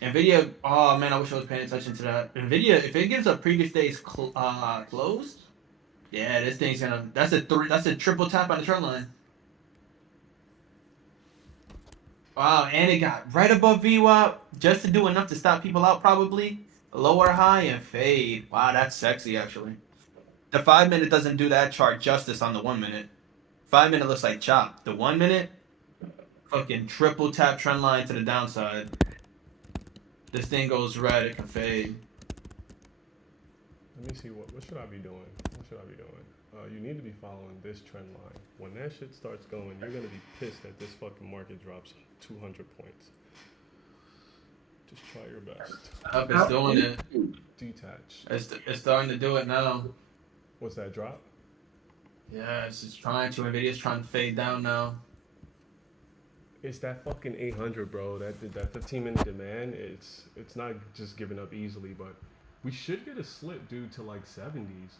Nvidia, oh man, I wish I was paying attention to that. Nvidia, if it gives a previous day's close, yeah, this thing's gonna. That's a triple tap on the trend line. Wow, and it got right above VWAP just to do enough to stop people out, probably. Lower high and fade. Wow, that's sexy actually. The 5-minute doesn't do that chart justice on the 1 minute. 5-minute looks like chop. The 1 minute, fucking triple tap trend line to the downside. This thing goes red, it can fade. Let me see what should I be doing? What should I be doing? You need to be following this trend line. When that shit starts going, you're gonna be pissed that this fucking market drops 200 points. Just try your best. It's doing it. Detach. It's starting to do it now. What's that drop? Yeah, it's just trying to. Nvidia's trying to fade down now. It's that fucking 800, bro. That 15-minute demand. It's not just giving up easily, but we should get a slip due to like 70s,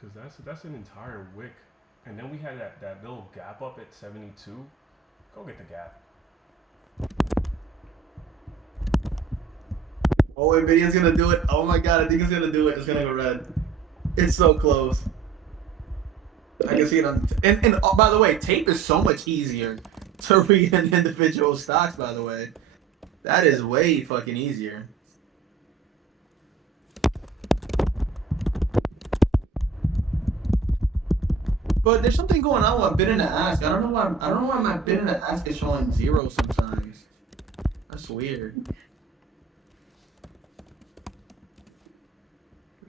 because that's an entire wick. And then we had that little gap up at 72. Go get the gap. Oh, Nvidia's gonna do it. Oh my god, I think it's gonna do it. It's gonna go red. It's so close. I can see it on. And oh, by the way, tape is so much easier to read in individual stocks. By the way, that is way fucking easier. But there's something going on with bid and ask. I don't know why my bid and ask is showing 0 sometimes. That's weird.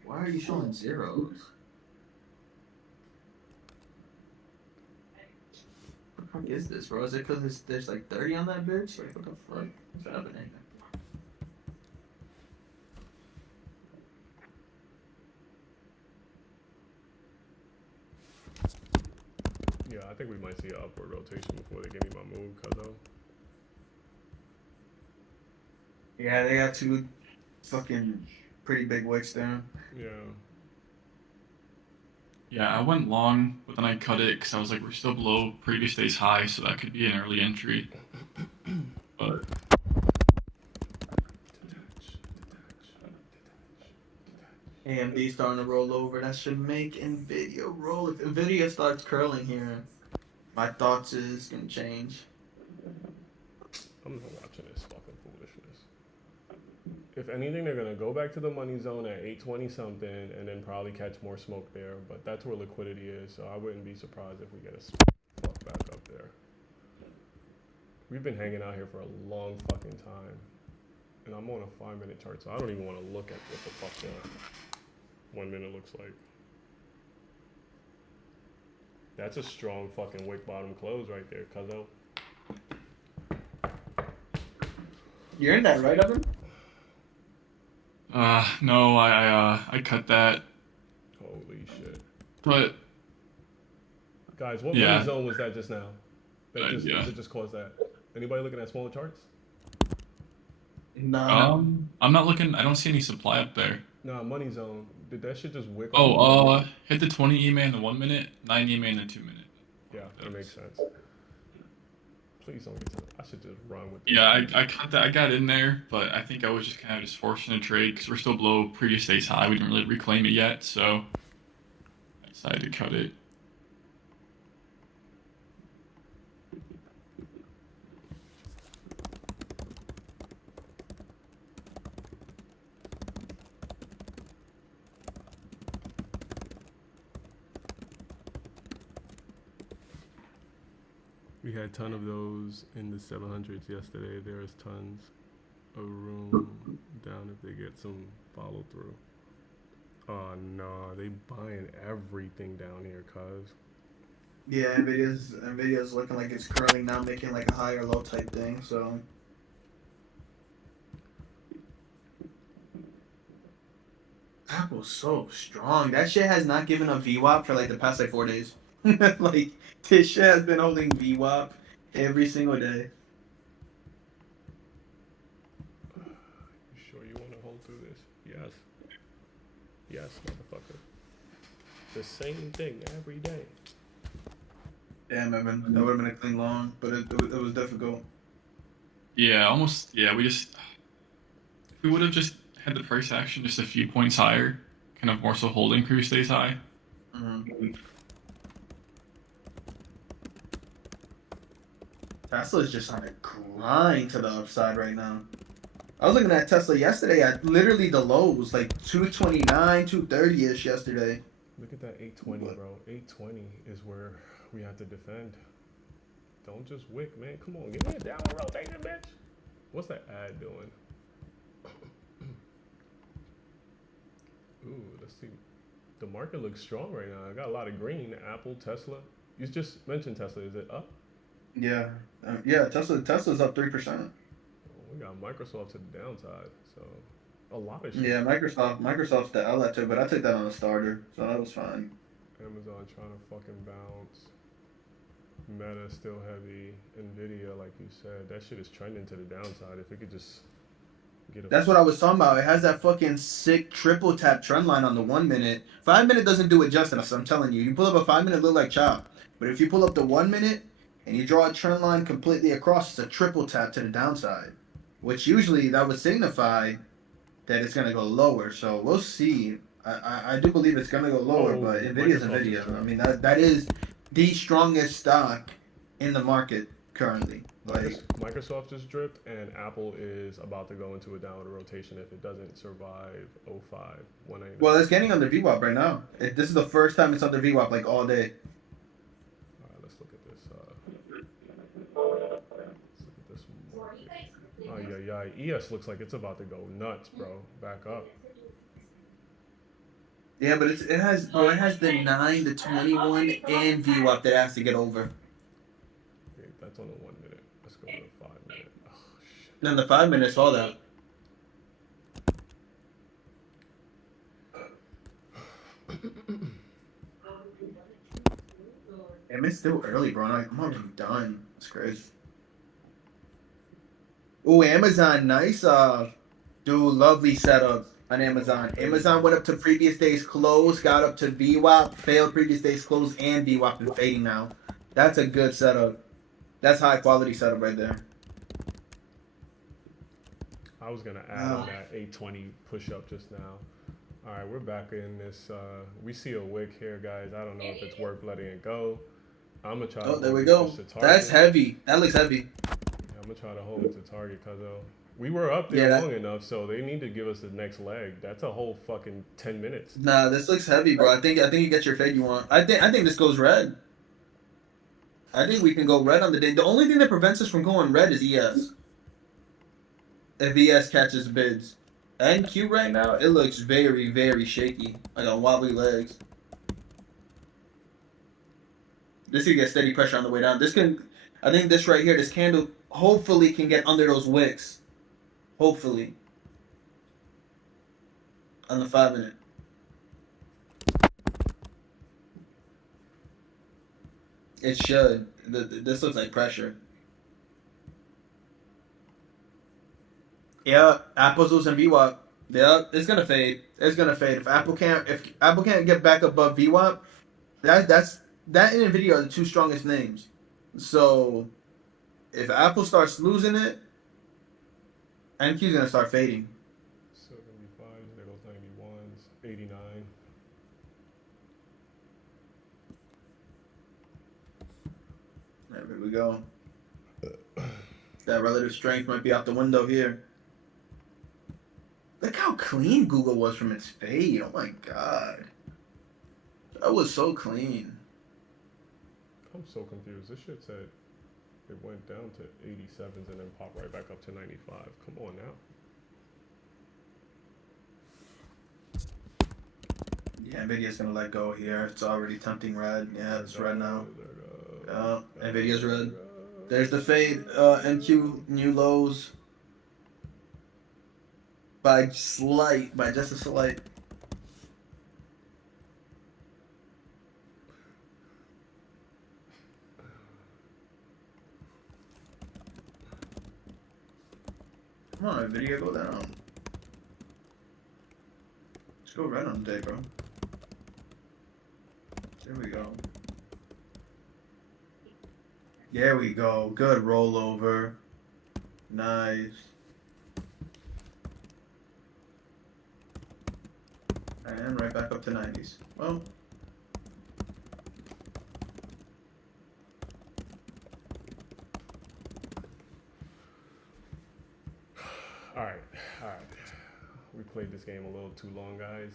Why are you showing zeros? What the fuck is this, bro? Is it because there's like 30 on that bitch? Like, what the fuck? What's happening? Yeah, I think we might see an upward rotation before they give me my move, cuzzo. Yeah, they got 2 fucking pretty big wicks there. Yeah. Yeah, I went long, but then I cut it because I was like, we're still below previous day's high, so that could be an early entry. But AMD starting to roll over. That should make Nvidia roll. If Nvidia starts curling here, my thoughts is gonna change. I'm not watching this fucking foolishness. If anything, they're gonna go back to the money zone at 820 something, and then probably catch more smoke there. But that's where liquidity is, so I wouldn't be surprised if we get a fuck back up there. We've been hanging out here for a long fucking time, and I'm on a 5-minute chart, so I don't even want to look at what the fuck that 1 minute looks like. That's a strong fucking wick bottom close right there, cuzzo. You're in that, right, Evan? no, I cut that. Holy shit. But Guys, what Yeah. money zone was that just now? Yeah. That just caused that? Anybody looking at smaller charts? No. I'm not looking. I don't see any supply up there. Nah, money zone. Did that shit just wick off? Oh, hit the 20 EMA in the 1 minute, 9 EMA in the 2 minute. Yeah, that makes sense. Please don't get to. I should just run with this. Yeah, I cut that. I got in there, but I think I was just kind of just forcing a trade because we're still below previous day's high. We didn't really reclaim it yet, so I decided to cut it. We had a ton of those in the 700s yesterday. There is tons of room down if they get some follow through. Oh no, they buying everything down here, cuz. Yeah, Nvidia's looking like it's currently now making like a high or low type thing. So Apple's so strong. That shit has not given up VWAP for like the past like 4 days. Like this shit has been holding VWAP every single day. You sure you want to hold through this? Yes. Yes, motherfucker. The same thing every day. Damn, Evan, that would have been a clean long, but it was difficult. Yeah, almost. Yeah, if we would have just had the price action just a few points higher, kind of more so holding previous day's high. Mm-hmm. Tesla's just on a grind to the upside right now. I was looking at Tesla yesterday at literally the lows, like 229, 230-ish yesterday. Look at that 820, bro. 820 is where we have to defend. Don't just wick, man. Come on, give me a downward rotation, bitch. What's that ad doing? Ooh, let's see. The market looks strong right now. I got a lot of green. Apple, Tesla. You just mentioned Tesla. Is it up? Yeah, Tesla's up 3%. We got Microsoft to the downside, so a lot of shit. Yeah, Microsoft's the outlet too, but I took that on a starter, so that was fine. Amazon trying to fucking bounce. Meta still heavy. Nvidia, like you said, that shit is trending to the downside. If it could just get a. That's what I was talking about. It has that fucking sick triple tap trend line on the 1 minute. 5 minute doesn't do it justice. I'm telling you. You pull up a 5 minute, look like chop. But if you pull up the 1 minute and you draw a trend line completely across, it's a triple tap to the downside, which usually that would signify that it's gonna go lower. So we'll see. I do believe it's gonna go lower, but Nvidia's Nvidia. I mean that is the strongest stock in the market currently. Like Microsoft just dripped, and Apple is about to go into a downward rotation if it doesn't survive 05, 189. Well, it's getting under VWAP right now. This is the first time it's under VWAP like all day. All right, let's look at this. Let's look at this market. Oh yeah. ES looks like it's about to go nuts, bro. Back up. Yeah, but it has the 9, the 21, and VWAP that it has to get over. Okay, that's on the 1 minute. Let's go to the 5 minute. Oh shit. Then the 5 minutes, all that. Damn, it's still early, bro. I'm already done. It's crazy. Ooh, Amazon, nice. Dude, lovely setup on Amazon. Amazon went up to previous day's close, got up to VWAP, failed previous day's close, and VWAP and fading now. That's a good setup. That's high quality setup right there. I was gonna add on that 820 push up just now. All right, we're back in this. We see a wick here, guys. I don't know if it's worth letting it go. I'm gonna try. Oh, to there we hold go. this to target. That's heavy. That looks heavy. I'm gonna try to hold it to target, cuz we were up there long enough, so they need to give us the next leg. That's a whole fucking 10 minutes. Nah, this looks heavy, bro. I think you get your fade you want. I think this goes red. I think we can go red on the day. The only thing that prevents us from going red is ES. If ES catches bids. NQ right now, it looks very, very shaky. Like on wobbly legs. This can get steady pressure on the way down. I think this right here, this candle, hopefully can get under those wicks. Hopefully. On the 5 minute. It should. This looks like pressure. Yeah, Apple's losing VWAP. Yeah, it's gonna fade. It's gonna fade. If Apple can't get back above VWAP, that and Nvidia are the two strongest names. So if Apple starts losing it, NQ's gonna start fading. 75s, there goes 91s, 89. There we go. That relative strength might be out the window here. Look how clean Google was from its fade. Oh my god. That was so clean. I'm so confused. This shit said it went down to 87s and then popped right back up to 95. Come on now. Yeah, Nvidia's gonna let go here. It's already tempting red. Yeah, it's red now. Nvidia's red. There's the fade. NQ new lows by just a slight. Come on, Nvidia, go down. Let's go red on the day, bro. There we go. There we go. Good rollover. Nice. And right back up to 90s. Well. Alright. We played this game a little too long, guys.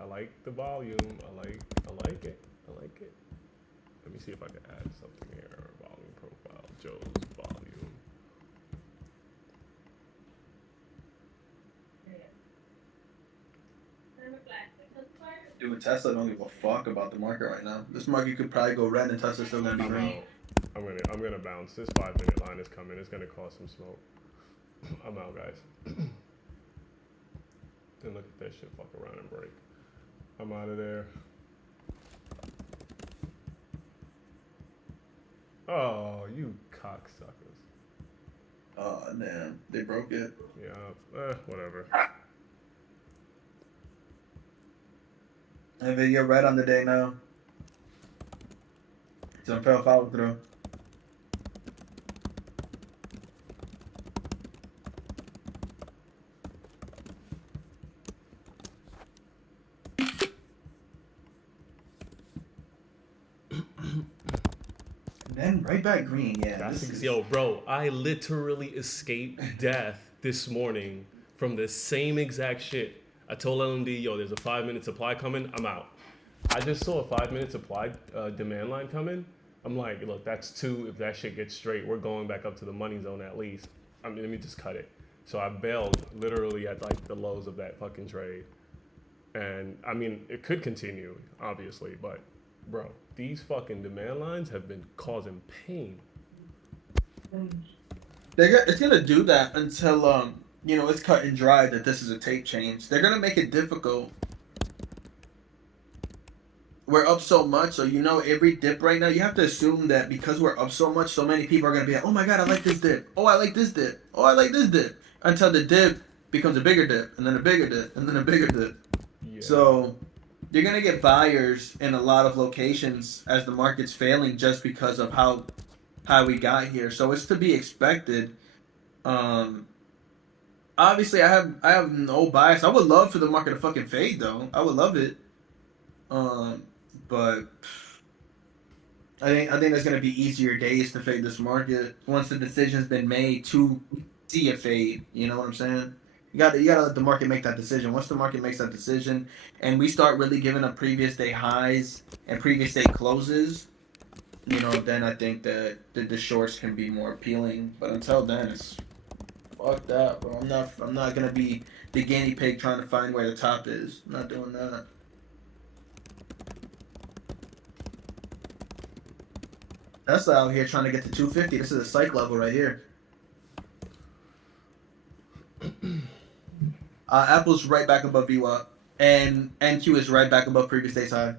I like the volume. I like it. Let me see if I can add something here. Volume profile. Joe's volume. Dude, Tesla don't give a fuck about the market right now. This market could probably go red and Tesla's still gonna be green. I'm gonna bounce. This 5-minute line is coming. It's gonna cause some smoke. I'm out, guys. Then look at that shit fuck around and break. I'm out of there. Oh, you cocksuckers. Oh, damn. They broke it. Yeah, whatever. Nvidia red on the day now. Some fail follow through. Then right back green, yeah. Yo, bro, I literally escaped death this morning from the same exact shit. I told LMD, yo, there's a 5-minute supply coming. I'm out. I just saw a 5-minute supply demand line coming. I'm like, look, that's 2. If that shit gets straight, we're going back up to the money zone at least. I mean, let me just cut it. So I bailed literally at like the lows of that fucking trade. And I mean, it could continue, obviously, but bro, these fucking demand lines have been causing pain. It's gonna do that until it's cut and dry that this is a tape change. They're gonna make it difficult. We're up so much, so every dip right now, you have to assume that because we're up so much, so many people are gonna be like, oh my god, I like this dip. Oh, I like this dip. Oh, I like this dip. Until the dip becomes a bigger dip, and then a bigger dip, and then a bigger dip. Yeah. So you're gonna get buyers in a lot of locations as the market's failing just because of how we got here. So it's to be expected. Obviously, I have no bias. I would love for the market to fucking fade, though. I would love it. But I think there's gonna be easier days to fade this market once the decision's been made to see a fade. You know what I'm saying? You gotta let the market make that decision. Once the market makes that decision, and we start really giving up previous day highs and previous day closes, then I think that the shorts can be more appealing. But until then, it's fuck that, bro. I'm not gonna be the guinea pig trying to find where the top is. I'm not doing that. Tesla out here trying to get to 250. This is a psych level right here. Apple's right back above VWAP, and NQ is right back above previous day's high.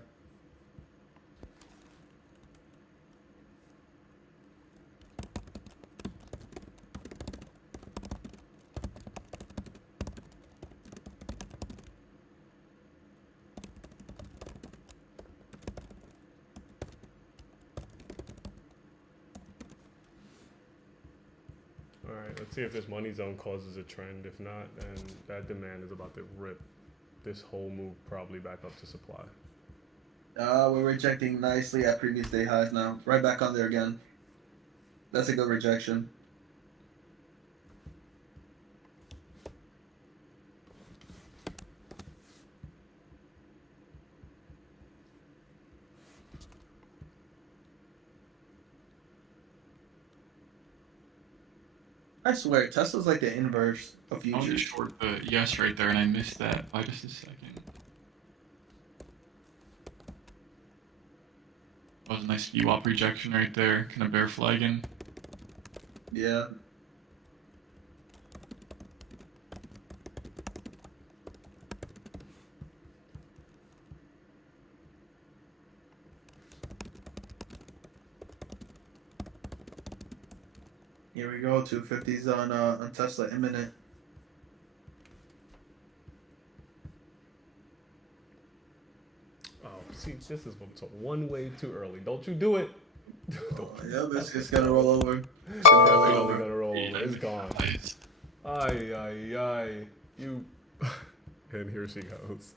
Let's see if this money zone causes a trend. If not, then that demand is about to rip this whole move probably back up to supply. We're rejecting nicely at previous day highs now. Right back on there again. That's a good rejection. I swear, Tesla's like the inverse of I wanted to futures. short the yes right there, and I missed that by just a second. That was a nice VWAP rejection right there, kind of bear flagging. Yeah. Here we go. 250s on Tesla imminent. Oh, see, this is one way too early. Don't you do it. Yep, it's gonna roll over. It's gonna roll Definitely over. gonna roll Yeah, over. It's gone. nice. Ay, ay, ay. You. And here she goes.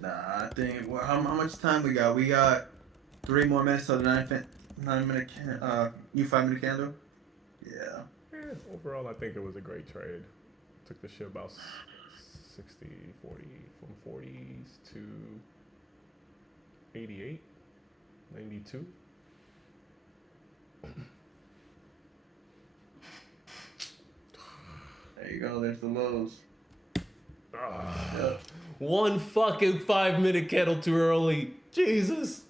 Nah, I think. Well, how much time we got? We got 3 more minutes till the 9-minute new 5-minute candle. Yeah. Overall, I think it was a great trade. Took the shit about 60, 40, from 40s to 88, 92. There you go. There's the lows. Ah, one fucking 5-minute candle too early. Jesus.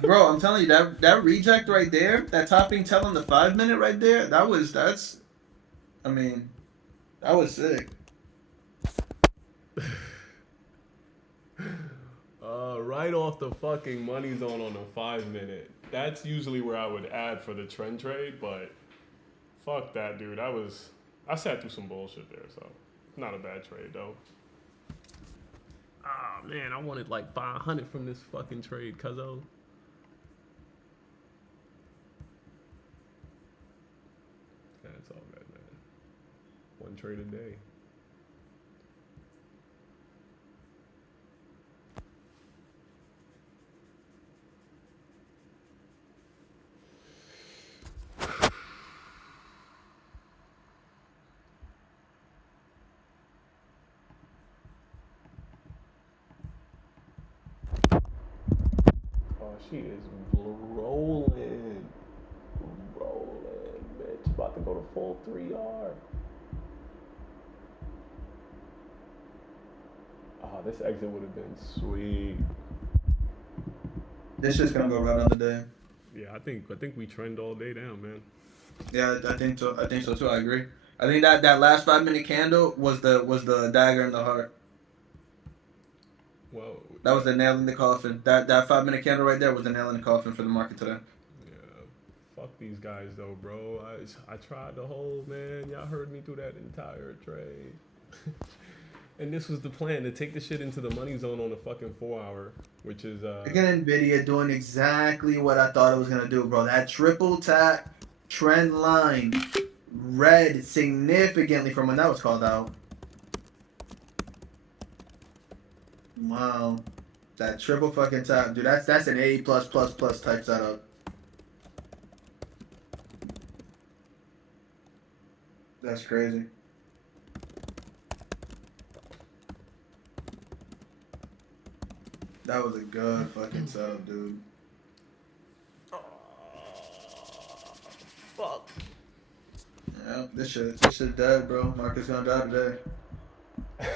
Bro, I'm telling you, that reject right there, that topping tail on the 5-minute right there, that was sick. Right off the fucking money zone on the 5-minute. That's usually where I would add for the trend trade, but fuck that, dude. I sat through some bullshit there, so not a bad trade though. Ah man, I wanted like 500 from this fucking trade, cuzzo. That's all good, man. One trade a day. Oh, she is rolling. Rolling, bitch. About to go to full 3R. Oh, this exit would have been sweet. This just gonna go right on the day. Yeah, I think we trend all day down, man. Yeah, I think so. I think so too. I agree. I think that last 5-minute candle was the dagger in the heart. Well, That was the nail in the coffin. That 5-minute candle right there was the nail in the coffin for the market today. yeah. Fuck these guys though, bro. I tried the whole, man. Y'all heard me through that entire trade. And this was the plan, to take the shit into the money zone on the fucking 4-hour, which is Again, Nvidia doing exactly what I thought it was gonna do, bro. That triple tap trend line red significantly from when that was called out. Wow, that triple fucking tap, dude. That's an A plus type setup. That's crazy. That was a good fucking setup, dude. fuck. Yeah, this shit dead, bro. Market's gonna die today. You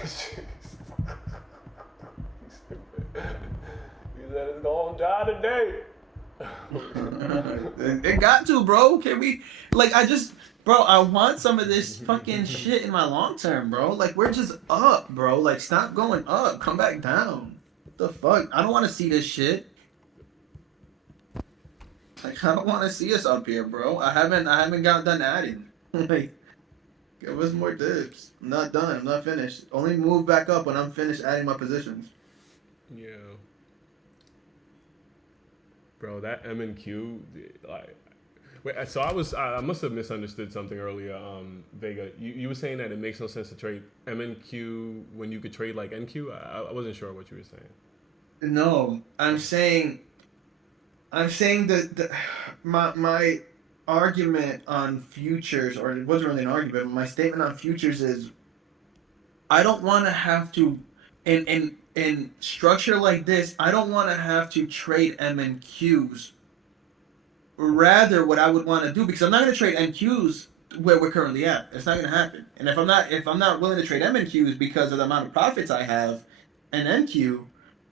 said it's gonna die today. It got to, bro. Can we, like, bro, I want some of this fucking shit in my long term, bro. Like, we're just up, bro. Like, stop going up. Come back down. What the fuck? I don't want to see this shit. Like, I don't want to see us up here, bro. I haven't got done adding. Like, give us more dips. I'm not done. I'm not finished. Only move back up when I'm finished adding my positions. Yeah. Bro, that M and Q, like, Wait, so I must have misunderstood something earlier, Vega. You were saying that it makes no sense to trade MNQ when you could trade like NQ. I wasn't sure what you were saying. No, I'm saying that my argument on futures, or it wasn't really an argument, but my statement on futures is I don't want to have to, in structure like this, I don't want to have to trade MNQs. Rather, what I would want to do, because I'm not going to trade NQs where we're currently at. It's not going to happen. And if I'm not willing to trade MNQs because of the amount of profits I have in NQ,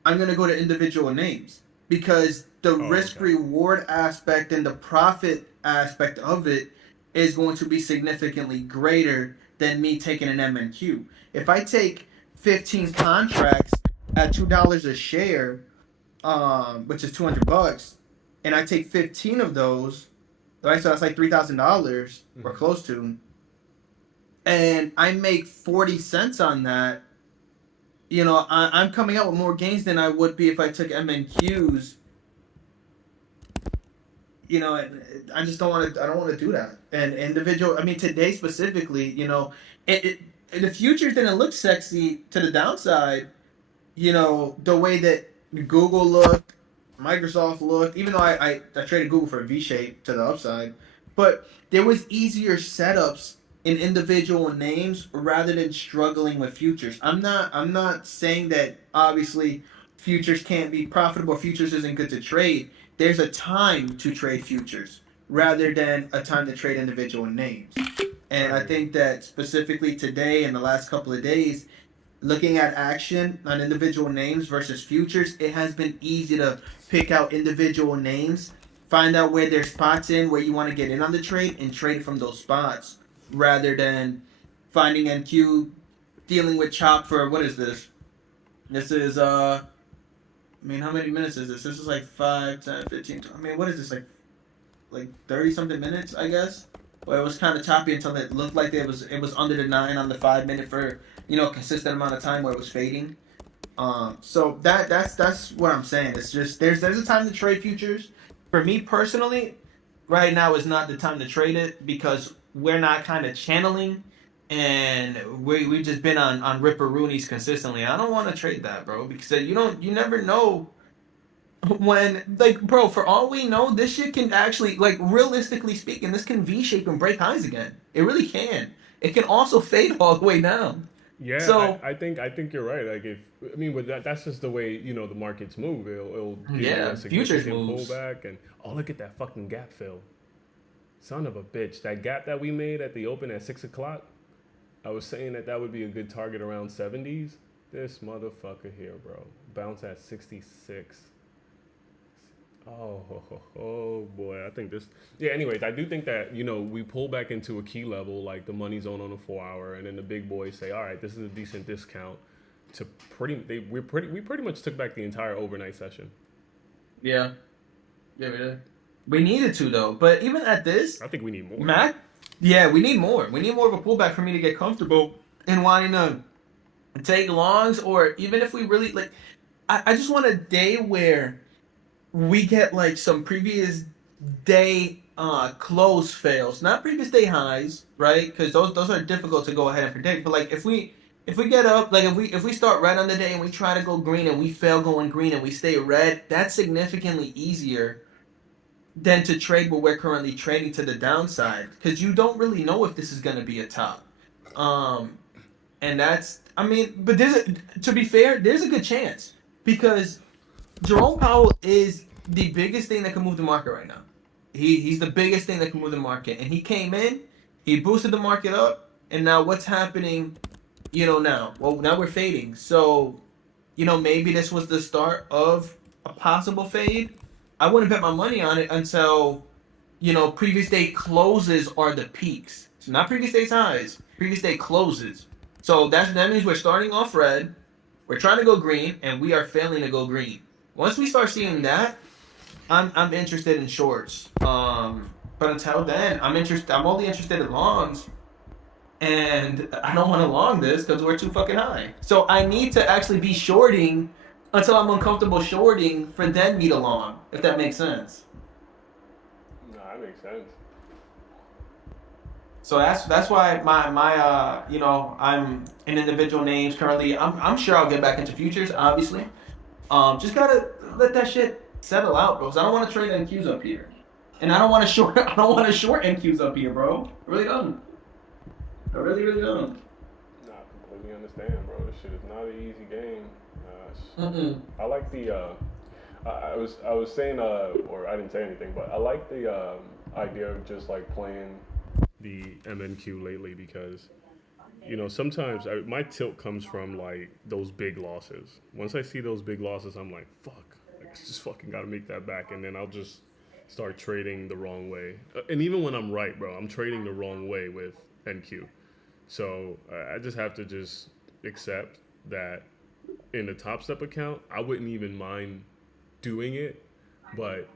I'm going to go to individual names, because the risk reward aspect and the profit aspect of it is going to be significantly greater than me taking an MNQ. If I take 15 contracts at $2 a share, which is $200, and I take 15 of those, right? So that's like $3,000 or close to, and I make 40 cents on that. You know, I'm coming out with more gains than I would be if I took MNQs. You know, I just don't want to. I don't want to do that. And individual. I mean, today specifically, you know, the futures didn't look sexy to the downside. You know, the way that Google looked, Microsoft looked. Even though I traded Google for a V shape to the upside, but there was easier setups in individual names rather than struggling with futures. I'm not saying that obviously futures can't be profitable. Futures isn't good to trade. There's a time to trade futures rather than a time to trade individual names. And I think that specifically today and the last couple of days, looking at action on individual names versus futures, it has been easy to pick out individual names, find out where there's spots in where you want to get in on the trade, and trade from those spots, rather than finding NQ, dealing with chop for, what is this? This is, I mean, how many minutes is this? This is like 5, 10, 15, 20. I mean, what is this, like 30-something minutes, I guess? Where it was kind of choppy until it looked like it was under the 9 on the 5 minute for, you know, a consistent amount of time where it was fading. So that's what I'm saying. It's just there's a time to trade futures. For me personally, right now is not the time to trade it, because we're not kind of channeling, and we've just been on Ripperoonies consistently. I don't want to trade that, bro, because you never know when, like, bro, for all we know, this shit can actually, like, realistically speaking, this can V-shape and break highs again. It really can. It can also fade all the way down. Yeah, so, I think you're right. Like, but that's just the way, you know, the markets move. It'll give you a futures significant moves. pullback, and look at that fucking gap fill. Son of a bitch, that gap that we made at the open at 6 o'clock. I was saying that would be a good target around 70s. This motherfucker here, bro, bounce at 66. Oh boy, I think this. Yeah. Anyways, I do think that, you know, we pull back into a key level, like the money zone on the 4-hour, and then the big boys say, all right, this is a decent discount. To we pretty much took back the entire overnight session. Yeah, we did. We needed to, though. But even at this, I think we need more. Mac, yeah, we need more. We need more of a pullback for me to get comfortable in wanting to take longs, or even if we really, like, I just want a day where we get, like, some previous day close fails, not previous day highs, right? Because those are difficult to go ahead and predict. But, like, if we get up, like, if we start red on the day and we try to go green and we fail going green and we stay red, that's significantly easier than to trade what we're currently trading to the downside, because you don't really know if this is going to be a top. And that's, I mean, but to be fair, there's a good chance, because Jerome Powell is the biggest thing that can move the market right now. He's the biggest thing that can move the market. And he came in, he boosted the market up, and now what's happening, you know, now? Well, now we're fading. So, you know, maybe this was the start of a possible fade. I wouldn't bet my money on it until, you know, previous day closes are the peaks. So not previous day's highs, previous day closes. So that means we're starting off red, we're trying to go green, and we are failing to go green. Once we start seeing that, I'm interested in shorts. But until then, I'm only interested in longs, and I don't want to long this because we're too fucking high. So I need to actually be shorting until I'm uncomfortable shorting for then me to long, if that makes sense. No, that makes sense. So that's why my you know, I'm in individual names currently. I'm sure I'll get back into futures, obviously. Just gotta let that shit settle out, bro. Cause I don't want to trade NQs up here, and I don't want to short. I don't want to short NQs up here, bro. I really don't. I really don't. Nah, I completely understand, bro. This shit is not an easy game. Mm-mm. I like the. I was saying, or I didn't say anything, but I like the idea of just like playing the MNQ lately because, you know, sometimes my tilt comes from like those big losses. Once I see those big losses, I'm like, fuck, like, I just fucking gotta make that back, and then I'll just start trading the wrong way. And even when I'm right, bro, I'm trading the wrong way with NQ. So I just have to just accept that in the Top Step account, I wouldn't even mind doing it, but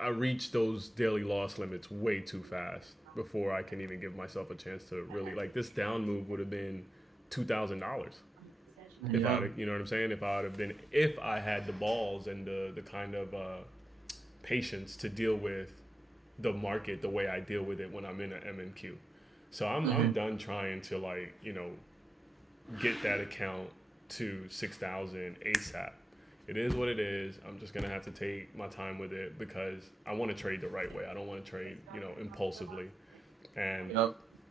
I reach those daily loss limits way too fast before I can even give myself a chance to really like this down move would have been $2,000 if I, you know what I'm saying? If I had the balls and the kind of patience to deal with the market the way I deal with it when I'm in an MNQ. So I'm done trying to like, you know, get that account to 6,000 ASAP. It is what it is. I'm just gonna have to take my time with it because I want to trade the right way. I don't want to trade, you know, impulsively. And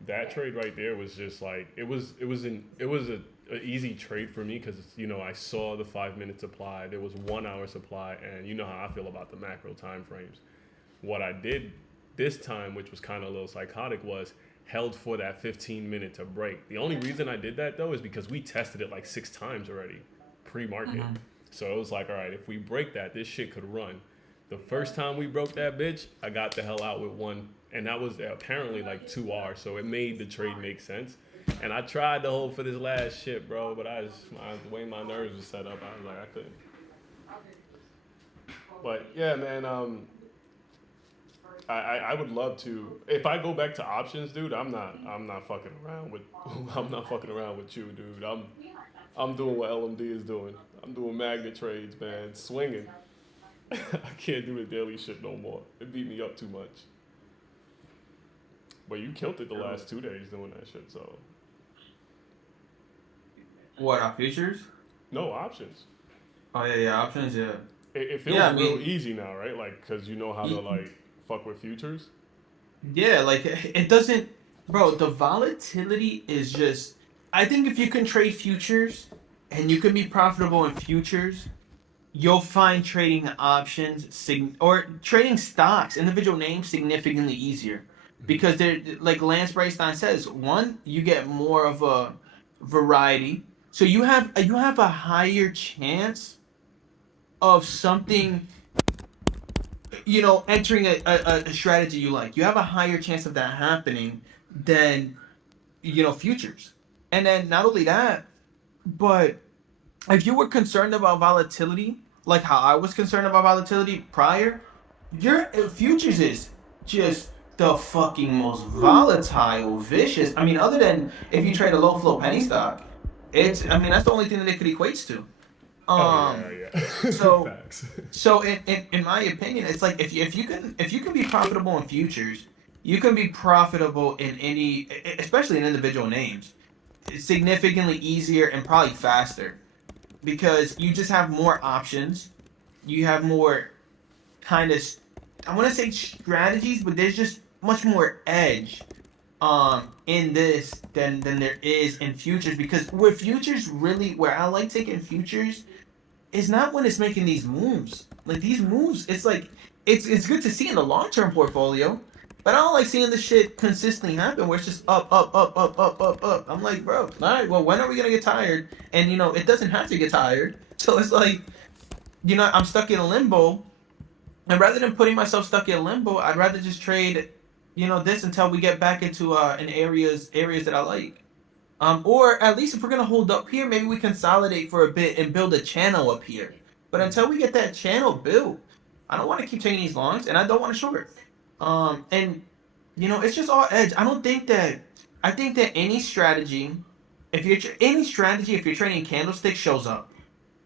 that trade right there was just like it was a easy trade for me because, you know, I saw the 5-minute supply. There was 1 hour supply, and you know how I feel about the macro time frames. What I did this time, which was kind of a little psychotic, was held for that 15-minute to break. The only reason I did that though is because we tested it like 6 times already pre-market. So it was like, all right, if we break that, this shit could run. The first time we broke that bitch, I got the hell out with one, and that was apparently like 2R, so it made the trade make sense. And I tried to hold for this last shit, bro, but the way my nerves were set up, I was like, I couldn't. But yeah, man, I would love to. If I go back to options, dude, I'm not fucking around with you, dude. I'm doing what LMD is doing. I'm doing magnet trades, man, swinging. I can't do the daily shit no more. It beat me up too much. But you killed it the last 2 days doing that shit, so. What, on futures? No, options. Oh yeah, options, yeah. It feels real easy now, right? Like, cause you know how to like fuck with futures. Yeah, like it doesn't, bro. The volatility is just. I think if you can trade futures and you can be profitable in futures, you'll find trading options or trading stocks, individual names, significantly easier because they're like Lance Braystein says. One, you get more of a variety, so you have a higher chance of something, you know, entering a strategy you like. You have a higher chance of that happening than, you know, futures. And then not only that, but if you were concerned about volatility, like how I was concerned about volatility prior, your futures is just the fucking most volatile, vicious. I mean, other than if you trade a low flow penny stock, that's the only thing that it could equate to. So so in my opinion, it's like if you can be profitable in futures, you can be profitable in any, especially in individual names, significantly easier and probably faster because you just have more options. You have more kind of, I want to say strategies, but there's just much more edge in this than there is in futures, because where futures really, where I like taking futures is not when it's making these moves. Like these moves, it's like it's good to see in the long-term portfolio, but I don't like seeing this shit consistently happen where it's just up. I'm like, bro, all right, well, when are we gonna get tired? And you know, it doesn't have to get tired. So it's like, you know, I'm stuck in a limbo, and rather than putting myself stuck in limbo, I'd rather just trade, you know, this until we get back into in areas that I like. Or at least if we're gonna hold up here, maybe we consolidate for a bit and build a channel up here. But until we get that channel built, I don't want to keep taking these longs, and I don't want to short. And you know, it's just all edge. I think that any strategy, if you're trading candlesticks, shows up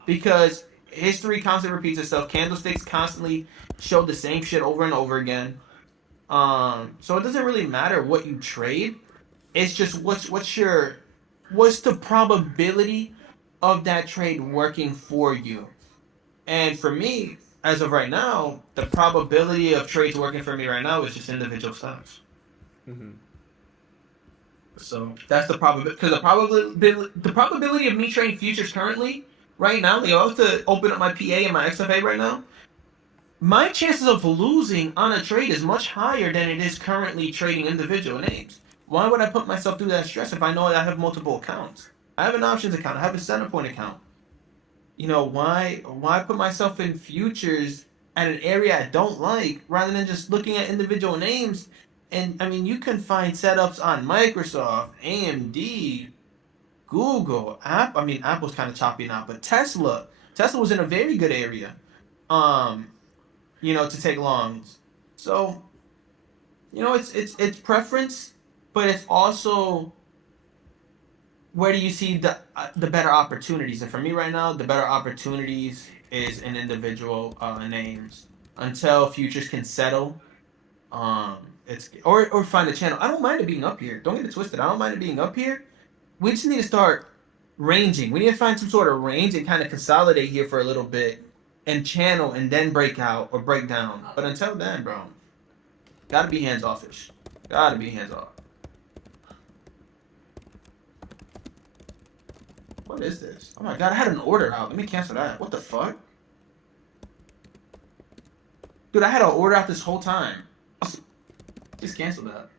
because history constantly repeats itself. Candlesticks constantly show the same shit over and over again. So it doesn't really matter what you trade. It's just what's the probability of that trade working for you? And for me, as of right now, the probability of trades working for me right now is just individual stocks. Mm-hmm. So that's the probability, because the probability of me trading futures currently, right now, like, I have to open up my PA and my XFA right now. My chances of losing on a trade is much higher than it is currently trading individual names. Why would I put myself through that stress if I know that I have multiple accounts? I have an options account. I have a Centerpoint account. You know, why put myself in futures at an area I don't like rather than just looking at individual names? And I mean, you can find setups on Microsoft, AMD, Google, Apple. I mean, Apple's kind of choppy now, but Tesla was in a very good area. You know, to take longs. So, you know, it's preference, but it's also where do you see the better opportunities? And for me right now, the better opportunities is in individual names until futures can settle. It's or find a channel. I don't mind it being up here. Don't get it twisted. I don't mind it being up here. We just need to start ranging. We need to find some sort of range and kind of consolidate here for a little bit and channel and then break out or break down. But until then, bro, gotta be hands offish. Gotta be hands off. What is this? Oh my god, I had an order out. Let me cancel that. What the fuck? Dude, I had an order out this whole time. Just cancel that.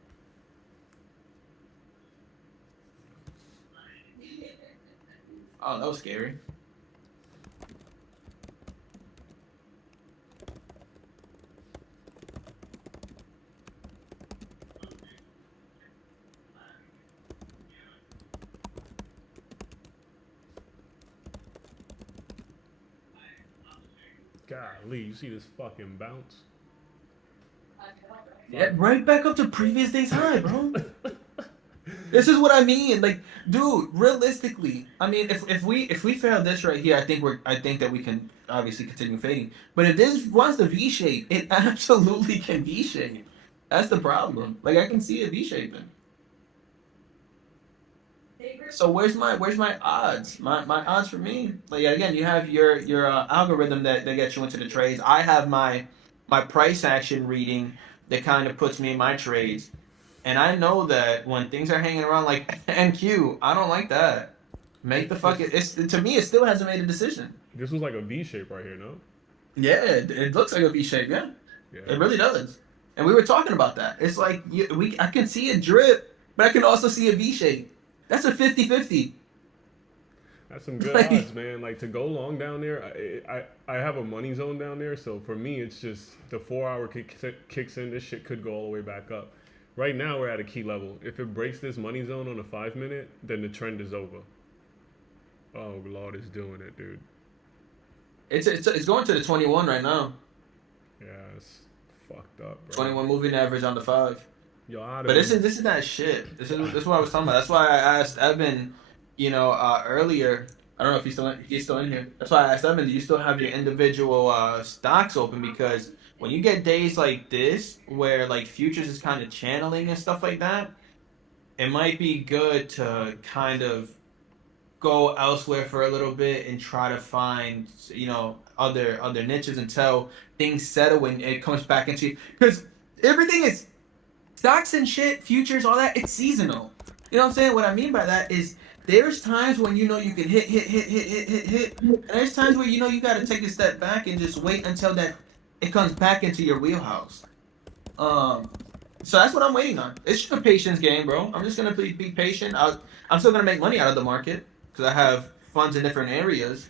Oh, that was scary. Golly, you see this fucking bounce? Yeah, right back up to previous day's high, bro. This is what I mean. Like, dude, realistically, I mean, if we fail this right here, I think that we can obviously continue fading. But if this wants the V shape, it absolutely can V shape. That's the problem. Like, I can see it V shaping. So where's my odds? My odds for me, like, again, you have your algorithm that gets you into the trades. I have my price action reading that kind of puts me in my trades, and I know that when things are hanging around like NQ, I don't like that. Make the fuck it. To me, it still hasn't made a decision. This was like a V shape right here, no? Yeah, it looks like a V shape. Yeah, Yeah. it really does. And we were talking about that. It's like I can see a drip, but I can also see a V shape. That's a 50-50. That's some good Like- odds, man. Like, to go long down there, I have a money zone down there, so for me, it's just the 4 hour kicks in. This shit could go all the way back up. Right now, we're at a key level. If it breaks this money zone on a 5 minute, then the trend is over. Oh, Lord, it's doing it, dude. It's going to the 21 right now. Yeah, it's fucked up, bro. 21 moving average on the 5. Yo, I'd But have- this is that shit. This is what I was talking about. That's why I asked Evan, earlier. I don't know if he's still in here. That's why I asked Evan, do you still have your individual stocks open? Because when you get days like this where like futures is kind of channeling and stuff like that, it might be good to kind of go elsewhere for a little bit and try to find other niches until things settle and it comes back into, because everything is stocks and shit, futures, all that, it's seasonal. You know what I'm saying? What I mean by that is there's times when you can hit. And there's times where you got to take a step back and just wait until that it comes back into your wheelhouse. So that's what I'm waiting on. It's just a patience game, bro. I'm just gonna be patient. I'm still gonna make money out of the market because I have funds in different areas.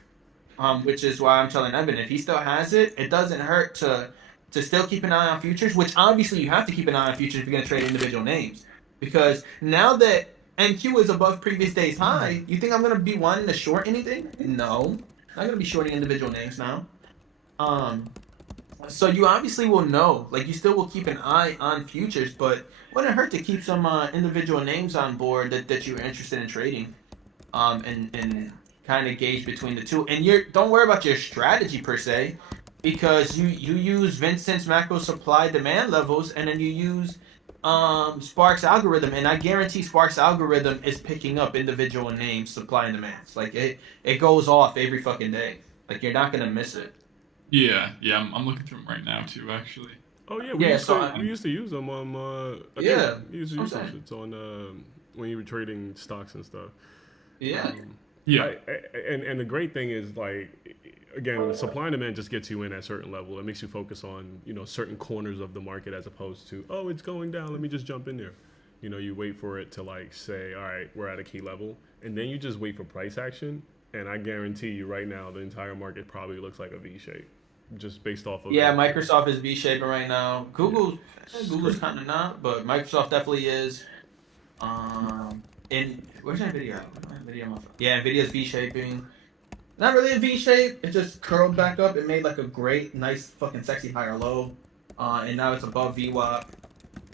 Which is why I'm telling Evan, if he still has it, it doesn't hurt to still keep an eye on futures, which obviously you have to keep an eye on futures if you're going to trade individual names. Because now that NQ is above previous day's high, you think I'm going to be wanting to short anything? No. I'm not going to be shorting individual names now. So you obviously will know. Like, you still will keep an eye on futures, but it wouldn't hurt to keep some individual names on board that you're interested in trading. And kind of gauge between the two. And don't worry about your strategy per se, because you use Vincent's macro supply demand levels, and then you use Spark's algorithm, and I guarantee Spark's algorithm is picking up individual names, supply and demands. Like it goes off every fucking day. Like you're not gonna miss it. Yeah, I'm looking through them right now too, actually. Oh yeah, Yeah, so we used to use them Yeah, we used to I'm use them saying. shits on when you were trading stocks and stuff. Yeah. Yeah, And the great thing is like, again, supply and demand just gets you in at a certain level. It makes you focus on certain corners of the market as opposed to, oh, it's going down, let me just jump in there. You wait for it to like say, all right, we're at a key level, and then you just wait for price action. And I guarantee you right now, the entire market probably looks like a V shape, just based off of Yeah, Microsoft is V-shaping right now. Google's kind of not, but Microsoft definitely is. In where's Nvidia? Nvidia on my phone. Yeah, Nvidia's V-shaping. Not really a V shape. It just curled back up. It made like a great, nice, fucking sexy higher low, and now it's above VWAP.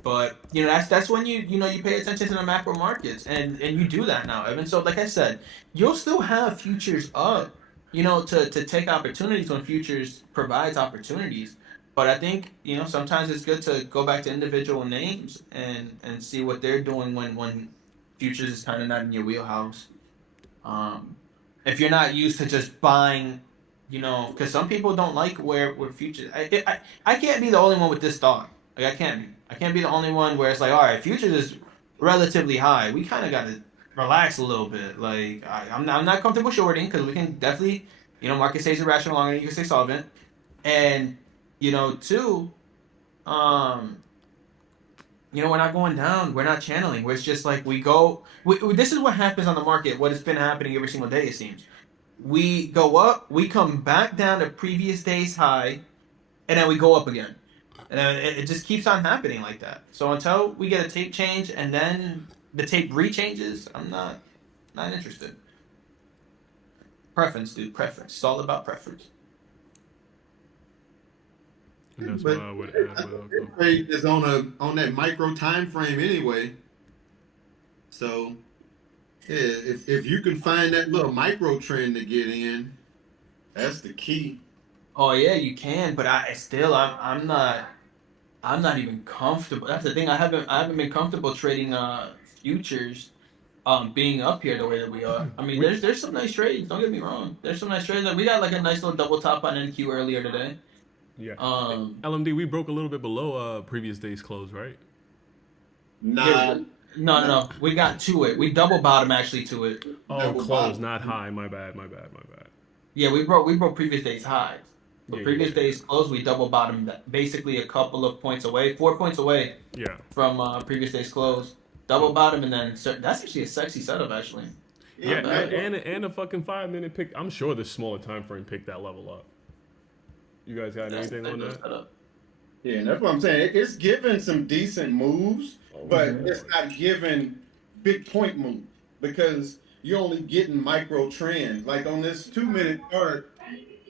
But that's when you pay attention to the macro markets, and you do that now, Evan. So like I said, you'll still have futures up, to take opportunities when futures provides opportunities. But I think sometimes it's good to go back to individual names and see what they're doing when futures is kind of not in your wheelhouse. If you're not used to just buying, because some people don't like where futures. I can't be the only one with this thought. Like I can't be the only one where it's like, all right, futures is relatively high. We kind of got to relax a little bit. Like I'm not comfortable shorting because we can definitely, market stays irrational longer than you can stay solvent, and two, we're not going down. We're not channeling. It's just like this is what happens on the market. What has been happening every single day, it seems. We go up, we come back down to previous day's high, and then we go up again. And then it just keeps on happening like that. So until we get a tape change and then the tape rechanges, I'm not interested. Preference, dude. Preference. It's all about preference. And that's But why I would add this trade is on that micro time frame anyway. So yeah, if you can find that little micro trend to get in, that's the key. Oh yeah, you can, but I'm not even comfortable. That's the thing. I haven't been comfortable trading futures being up here the way that we are. I mean, there's some nice trades. Don't get me wrong. There's some nice trades. Like we got like a nice little double top on NQ earlier today. Yeah. LMD, we broke a little bit below previous day's close, right? Nah, No. We got to it. We double bottom actually to it. Oh, Double close, bottom. not high. My bad. Yeah, we broke previous day's highs. But Yeah, previous yeah. day's close, we double bottomed basically a couple of points away, 4 points away Yeah. from previous day's close. Double bottom and then that's actually a sexy setup actually. Yeah, Not bad. and a fucking 5-minute pick. I'm sure the smaller time frame picked that level up. You guys got anything on that? Setup. Yeah, and that's what I'm saying. It's giving some decent moves, but it's not giving big point moves because you're only getting micro trends. Like on this 2-minute chart,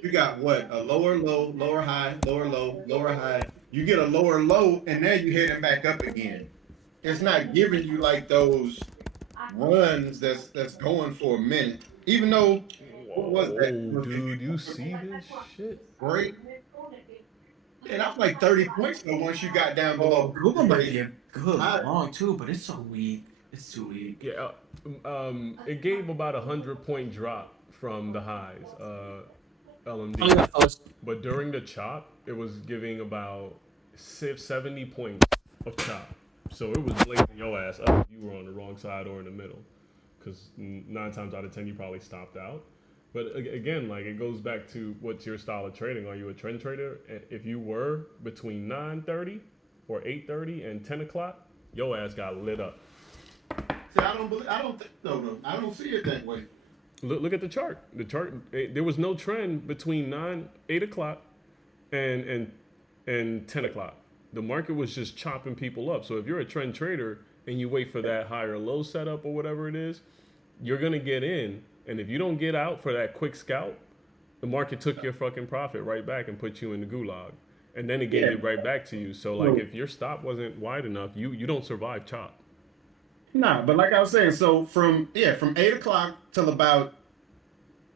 you got what? A lower low, lower high, lower low, lower high. You get a lower low, and now you're heading back up again. It's not giving you like those runs that's going for a minute. Even though, what was that? Oh, dude, you see this shit? Great. Yeah, that's like 30 points though once you got down below. Google might be a good long too, but it's so weak. It's too weak. Yeah, it gave about 100-point drop from the highs, LMD. But during the chop, it was giving about 70 points of chop. So it was blazing your ass up if you were on the wrong side or in the middle. Because 9 times out of 10, you probably stopped out. But again, like it goes back to what's your style of trading. Are you a trend trader? If you were between 9:30 or 8:30 and 10 o'clock, your ass got lit up. See, I don't see it that way. Look at the chart. The chart. There was no trend between 8 o'clock and 10 o'clock. The market was just chopping people up. So if you're a trend trader and you wait for that higher low setup or whatever it is, you're gonna get in. And if you don't get out for that quick scalp, the market took your fucking profit right back and put you in the gulag. And then it gave it right back to you. So like if your stop wasn't wide enough, you don't survive chop. Nah, but like I was saying, so from 8 o'clock till about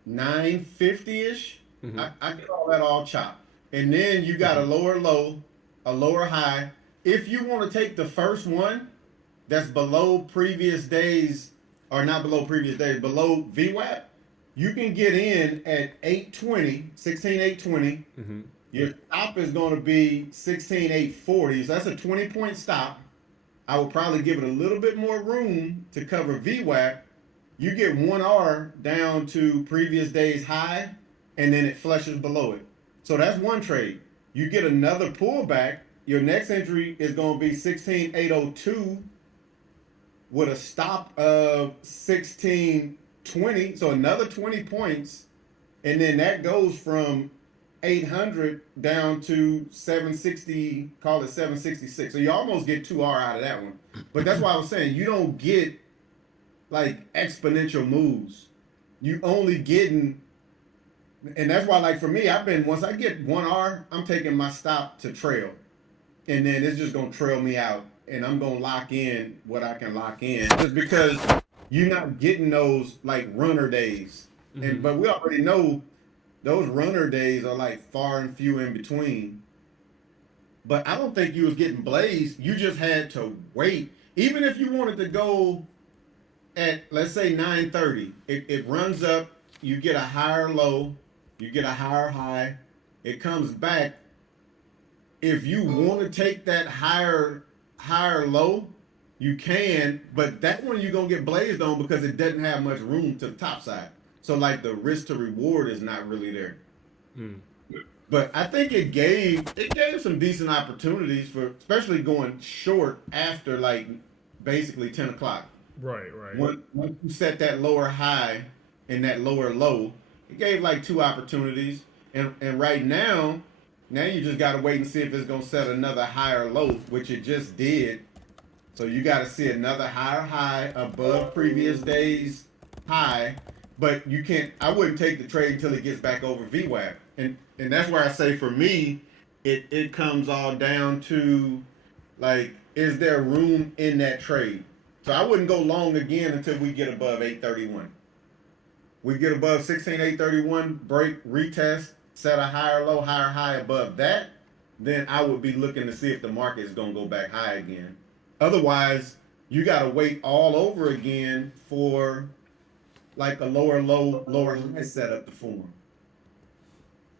9:50-ish, I call that all chop. And then you got a lower low, a lower high, if you want to take the first one that's below previous days, or not below previous days, below VWAP, you can get in at 820, 16,820. Mm-hmm. Your stop is going to be 16,840. So that's a 20-point stop. I would probably give it a little bit more room to cover VWAP. You get 1R down to previous day's high, and then it flushes below it. So that's one trade. You get another pullback. Your next entry is going to be 16,802 with a stop of 1620. So another 20 points. And then that goes from 800 down to 760, call it 766. So you almost get 2R out of that one. But that's why I was saying you don't get like exponential moves. You only getting, and that's why, like for me, once I get 1R, I'm taking my stop to trail. And then it's just gonna trail me out. And I'm gonna lock in what I can lock in. Just because you're not getting those like runner days. Mm-hmm. But we already know those runner days are like far and few in between. But I don't think you was getting blazed. You just had to wait. Even if you wanted to go at, let's say 930, it runs up, you get a higher low, you get a higher high, it comes back. If you want to take that higher low, you can, but that one you're gonna get blazed on because it doesn't have much room to the top side. So like the risk to reward is not really there. But I think it gave some decent opportunities for, especially going short after like basically 10 o'clock. Right. Once you set that lower high and that lower low, it gave like 2 opportunities. And right now you just got to wait and see if it's going to set another higher low, which it just did. So you got to see another higher high above previous day's high. But you can't, I wouldn't take the trade until it gets back over VWAP. And that's where I say for me, it comes all down to like, is there room in that trade? So I wouldn't go long again until we get above 831. We get above 16,831, break, retest, set a higher low, higher high above that, then I would be looking to see if the market is going to go back high again. Otherwise, you got to wait all over again for like a lower low, lower high setup to form.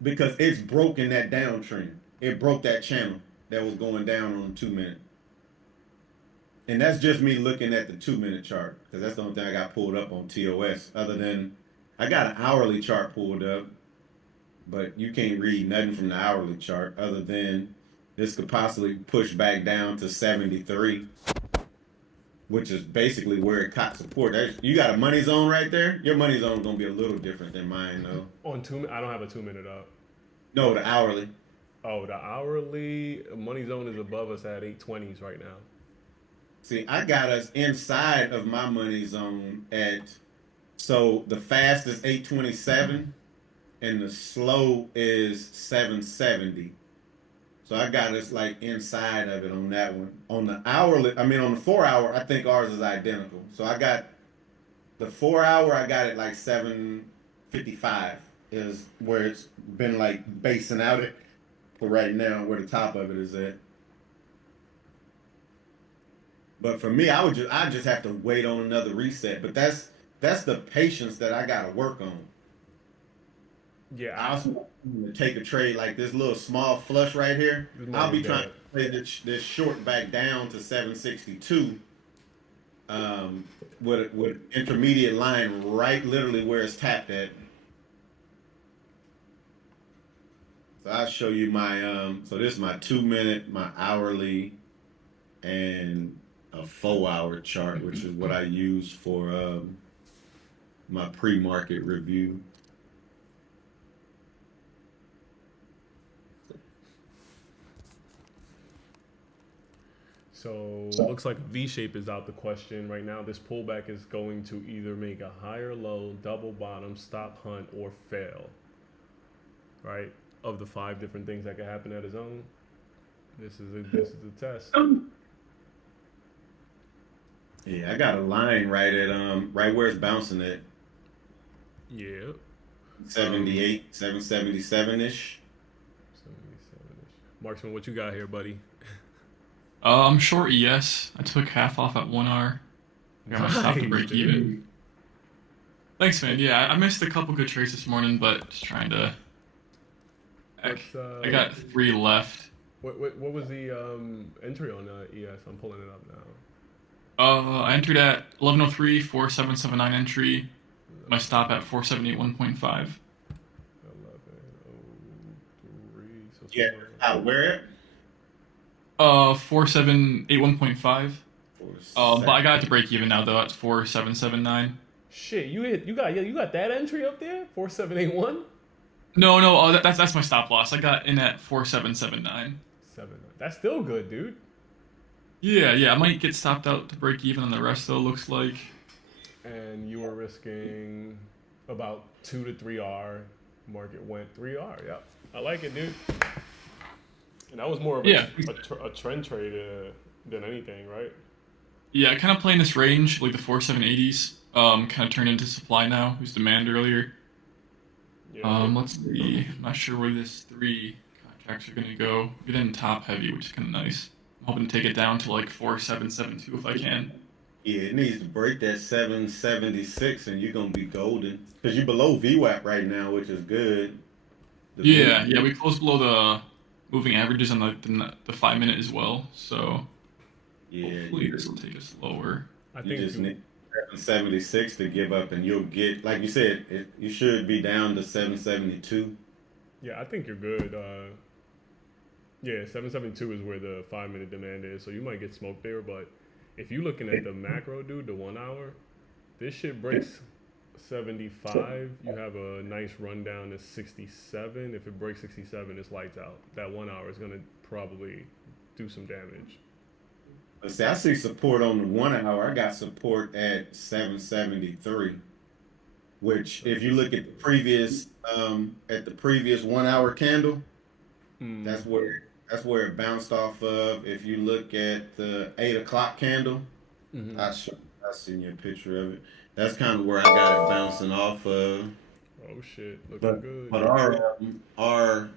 Because it's broken that downtrend. It broke that channel that was going down on the 2 minute. And that's just me looking at the 2 minute chart, because that's the only thing I got pulled up on TOS, other than I got an hourly chart pulled up, but you can't read nothing from the hourly chart other than this could possibly push back down to 73, which is basically where it caught support. You got a money zone right there. Your money zone is going to be a little different than mine, though. On 2 I don't have a 2 minute up. No, the hourly. Oh, the hourly money zone is above us at 820s right now. See, I got us inside of my money zone at, so the fast is 827 and the slow is 770. So I got us like inside of it on that one. On the hourly, on the 4 hour, I think ours is identical. So I got the 4 hour, I got it like 755 is where it's been like basing out it for right now, where the top of it is at. But for me, I just have to wait on another reset. But that's the patience that I gotta work on. Yeah, I also want to take a trade like this little small flush right here. I'll be trying to play this short back down to 762 with intermediate line right literally where it's tapped at. So I'll show you my so this is my 2 minute, my hourly, and a 4 hour chart, which is what I use for my pre-market review. So looks like a V shape is out the question right now. This pullback is going to either make a higher low, double bottom, stop hunt, or fail. Right? Of the 5 different things that could happen at a zone, this is a test. Yeah, I got a line right at right where it's bouncing at. Yeah. 78, 777 ish. 77-ish. Marksman, what you got here, buddy? I'm short ES. I took half off at 1R. Got my stop to Nice, break dude. even. Thanks, man. Yeah, I missed a couple good trades this morning, but just trying to. Heck, What's I got 3 left. what was the entry on ES? I'm pulling it up now. I entered at 1103, 4779 entry. My stop at 4781.5. 1103. So it's Yeah. Where at? 4781.5. But I got it to break even now though at 4779. Shit, you got that entry up there? 4781? No, that's my stop loss. I got in at 4779. 7. That's still good, dude. Yeah, I might get stopped out to break even on the rest though, looks like. And you were risking about 2 to 3R. Market went 3R. Yep. I like it, dude. And that was more of a trend trade than anything, right? Yeah, kind of playing this range, like the 4780s, kind of turned into supply now. It was demand earlier. Yeah. Let's see. I'm not sure where this 3 contracts are gonna go. Get in top heavy, which is kind of nice. I'm hoping to take it down to like 4772 if I can. Yeah, it needs to break that 776, and you're gonna be golden. Cause you're below VWAP right now, which is good. Yeah, we closed below the moving averages on the 5-minute as well. So hopefully this will take us lower. I You think just need 776 to give up, and you'll get, like you said, you should be down to 772. Yeah, I think you're good. Yeah, 772 is where the 5-minute demand is, so you might get smoked there. But if you're looking at the macro, dude, the 1 hour, this shit breaks 75. You have a nice rundown to 67. If it breaks 67, it's lights out. That 1 hour is gonna probably do some damage. But see, I see support on the 1 hour. I got support at 773. Which, if you look at the previous 1 hour candle, that's where it bounced off of. If you look at the 8 o'clock candle, I seen you a picture of it. That's kind of where I got it bouncing off of. Oh shit, looking good. But our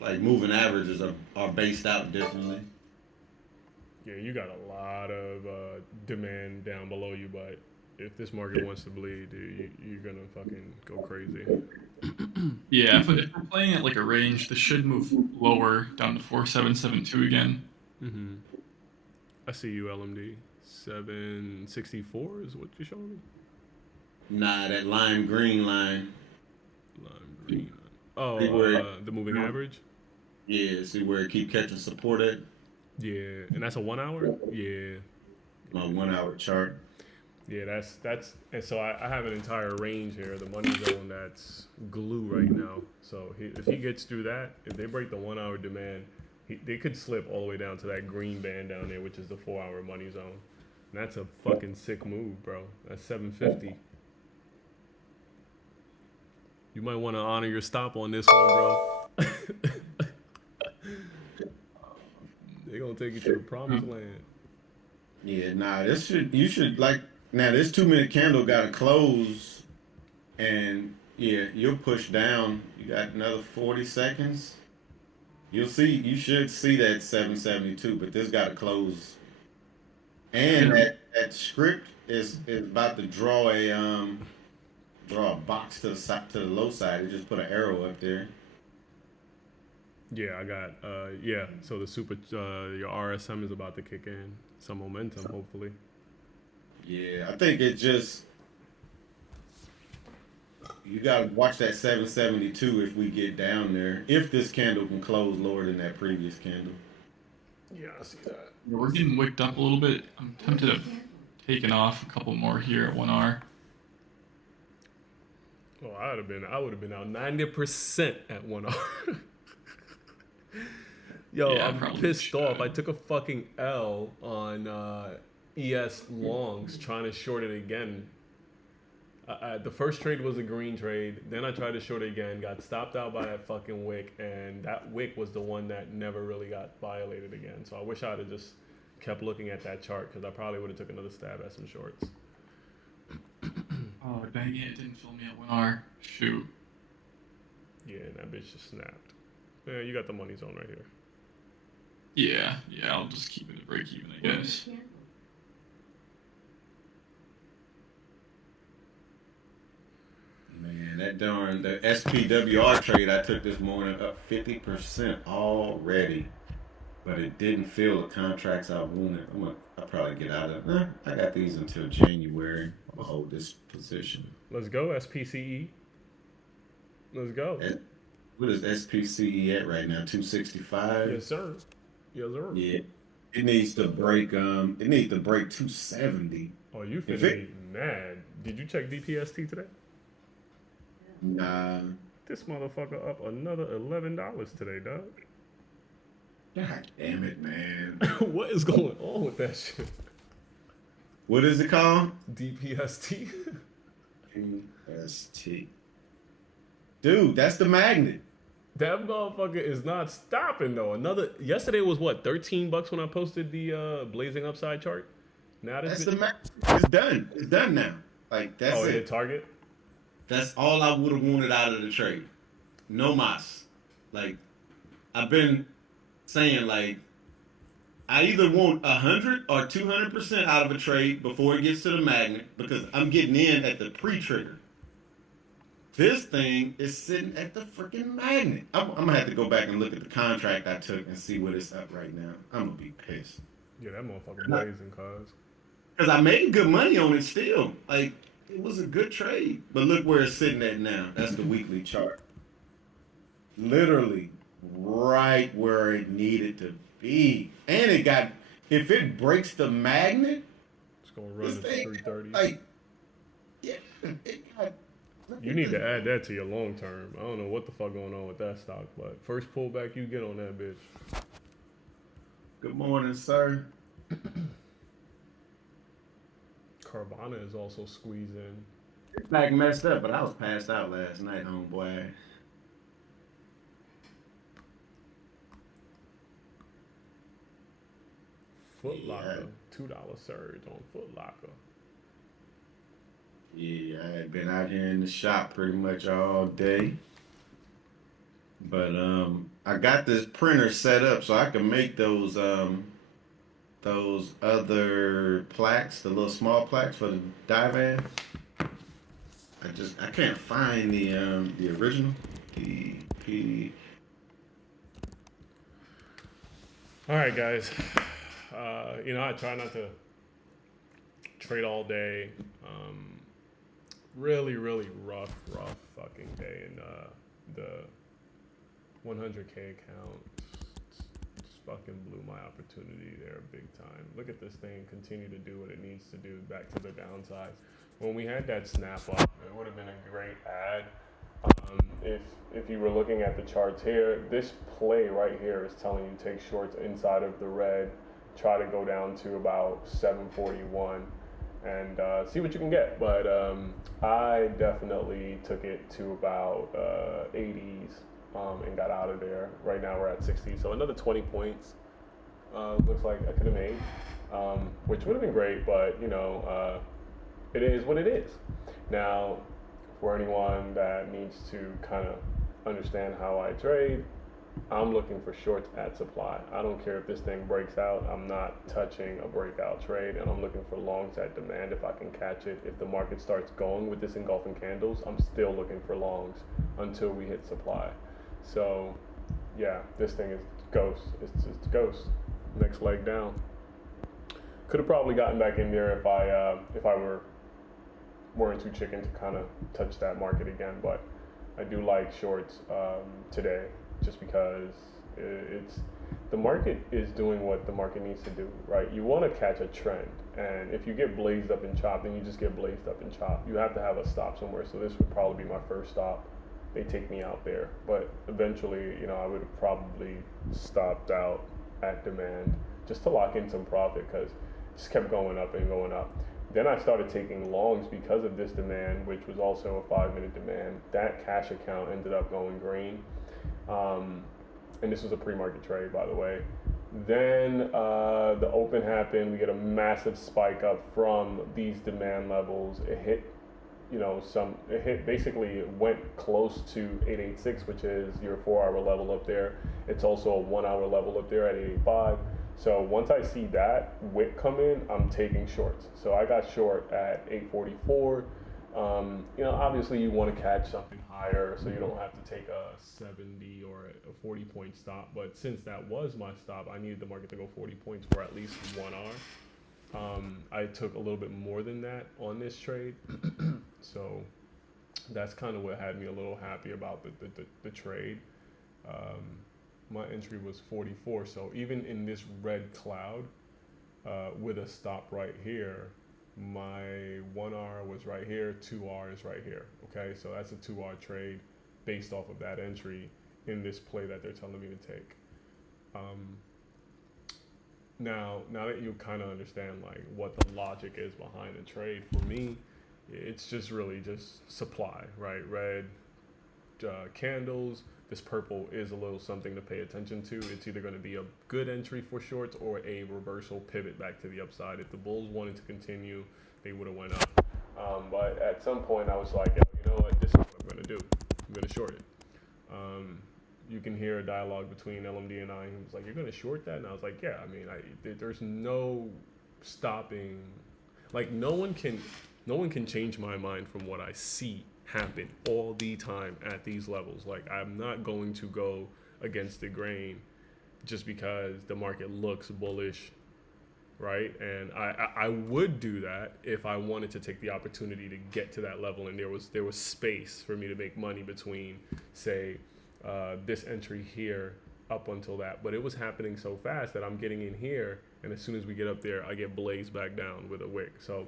like moving averages are based out differently. Yeah, you got a lot of demand down below you, but if this market wants to bleed, dude, you're gonna fucking go crazy. Yeah, if we're playing at like a range, this should move lower down to 4772 again. I see you, LMD. 764 is what you're showing me? Nah, that lime green line. Lime green. Oh, See where the moving average? Yeah, see where it keep catching support at? Yeah, and that's a 1 hour? Yeah. My 1 hour chart. Yeah, that's and so I have an entire range here, the money zone that's glue right now. So if he gets through that, if they break the 1 hour demand, they could slip all the way down to that green band down there, which is the 4 hour money zone. And that's a fucking sick move, bro. That's 750. You might want to honor your stop on this one, bro. They're gonna take you to the promised land. Yeah, nah, this this 2 minute candle gotta close, and yeah, you'll push down. You got another 40 seconds. You should see that 772, but this gotta close. And that script is about to draw a box to the low side. It just put an arrow up there. Yeah, I got so the super your RSM is about to kick in. Some momentum, hopefully. Yeah, I think it just you gotta watch that 772 if we get down there. If this candle can close lower than that previous candle. Yeah, I see that. We're getting wicked up a little bit. I'm tempted to take off a couple more here at 1R. Oh, I would have been out 90% at 1 hour. Yo, Yeah, I'm probably pissed should. off. I took a fucking L on ES longs trying to short it again. The first trade was a green trade. Then I tried to short it again. Got stopped out by that fucking wick, and that wick was the one that never really got violated again. So I wish I'd have just kept looking at that chart because I probably would have took another stab at some shorts. Oh, dang it. It didn't fill me at 1R. Shoot. Yeah, and that bitch just snapped. Yeah, you got the money zone right here. Yeah, I'll just keep it at break even, I guess. Man, the SPWR trade I took this morning up 50% already, but it didn't fill the contracts I wanted. I'll probably get out of it. I got these until January. I'll hold this position. Let's go, SPCE. Let's go. What is SPCE at right now? 265. Yes, sir. Yes, sir. Yeah, it needs to break. It needs to break 270. Oh, you finna be mad. Did you check DPST today? Nah. This motherfucker up another $11 today, dog. God damn it, man. What is going on with that shit? What is it called? DPST. DPST. Dude, that's the magnet. That motherfucker is not stopping though. Yesterday was what, $13 when I posted the blazing upside chart. Now that's the magnet. It's done. It's done now. Like that's it. Hit target. That's all I would have wanted out of the trade. No mas. Like I've been saying, like I either want 100 or 200% out of a trade before it gets to the magnet because I'm getting in at the pre-trigger. This thing is sitting at the freaking magnet. I'm gonna have to go back and look at the contract I took and see what it's up right now. I'm gonna be pissed. Yeah, that motherfucker blazing, cuz. Because I made good money on it still. Like, it was a good trade. But look where it's sitting at now. That's the weekly chart. Literally right where it needed to be. And it got, if it breaks the magnet, it's gonna run at 330. Like, yeah, it got. You need to add that to your long term. I don't know what the fuck going on with that stock, but first pullback you get on that bitch. Good morning, sir. Carvana is also squeezing. It's like messed up, but I was passed out last night, homeboy. Foot Locker, $2 surge on Foot Locker. Yeah, I had been out here in the shop pretty much all day. But I got this printer set up so I can make those other plaques, the little small plaques for the divan. I can't find the original DP. All right, guys. I try not to trade all day. Really rough fucking day in the 100K account. Just fucking blew my opportunity there big time. Look at this thing continue to do what it needs to do back to the downside. When we had that snap up, it would have been a great ad. If you were looking at the charts here, this play right here is telling you take shorts inside of the red, try to go down to about 741 and see what you can get. But I definitely took it to about 80s and got out of there. Right now we're at 60, so another 20 points looks like I could have made, which would have been great, but it is what it is. Now, for anyone that needs to kind of understand how I trade, I'm looking for shorts at supply. I don't care if this thing breaks out. I'm not touching a breakout trade, and I'm looking for longs at demand if I can catch it. If the market starts going with this engulfing candles, I'm still looking for longs until we hit supply. So, yeah, this thing is ghost. It's ghost. Next leg down. Could have probably gotten back in there if I weren't too chicken to kind of touch that market again, but I do like shorts today. Just because the market is doing what the market needs to do, right? You want to catch a trend, and if you get blazed up and chopped, then you just get blazed up and chopped. You have to have a stop somewhere, so this would probably be my first stop. They take me out there, but eventually, I would have probably stopped out at demand just to lock in some profit because it just kept going up and going up. Then I started taking longs because of this demand, which was also a 5-minute demand. That cash account ended up going green. And this was a pre-market trade, by the way. Then the open happened. We get a massive spike up from these demand levels. It hit you know, it hit, basically it went close to 886, which is your 4-hour level up there. It's also a 1-hour level up there at 885. So once I see that wick come in, I'm taking shorts. So I got short at 844. You know, obviously you want to catch something higher, so you don't have to take a 70 or a 40 point stop. But since that was my stop, I needed the market to go 40 points for at least 1 hour. I took a little bit more than that on this trade. So that's kind of what had me a little happy about the trade. My entry was 44. So even in this red cloud, with a stop right here, my 1R was right here, 2R is right here. Okay, so that's a 2R trade based off of that entry in this play that they're telling me to take. Now that you kind of understand like what the logic is behind the trade, for me, it's just really just supply, right? Red candles. This purple is a little something to pay attention to. It's either going to be a good entry for shorts or a reversal pivot back to the upside. If the bulls wanted to continue, they would have went up. But at some point, I was like, you know what? This is what I'm going to do. I'm going to short it. You can hear a dialogue between LMD and I. He was like, "You're going to short that?" And I was like, "Yeah. I mean, there's no stopping. Like, no one can change my mind from what I see happen all the time at these levels. Like, I'm not going to go against the grain just because the market looks bullish, right? And I would do that if I wanted to take the opportunity to get to that level and there was space for me to make money between, say, this entry here up until that. But it was happening so fast that I'm getting in here, and as soon as we get up there, I get blazed back down with a wick. So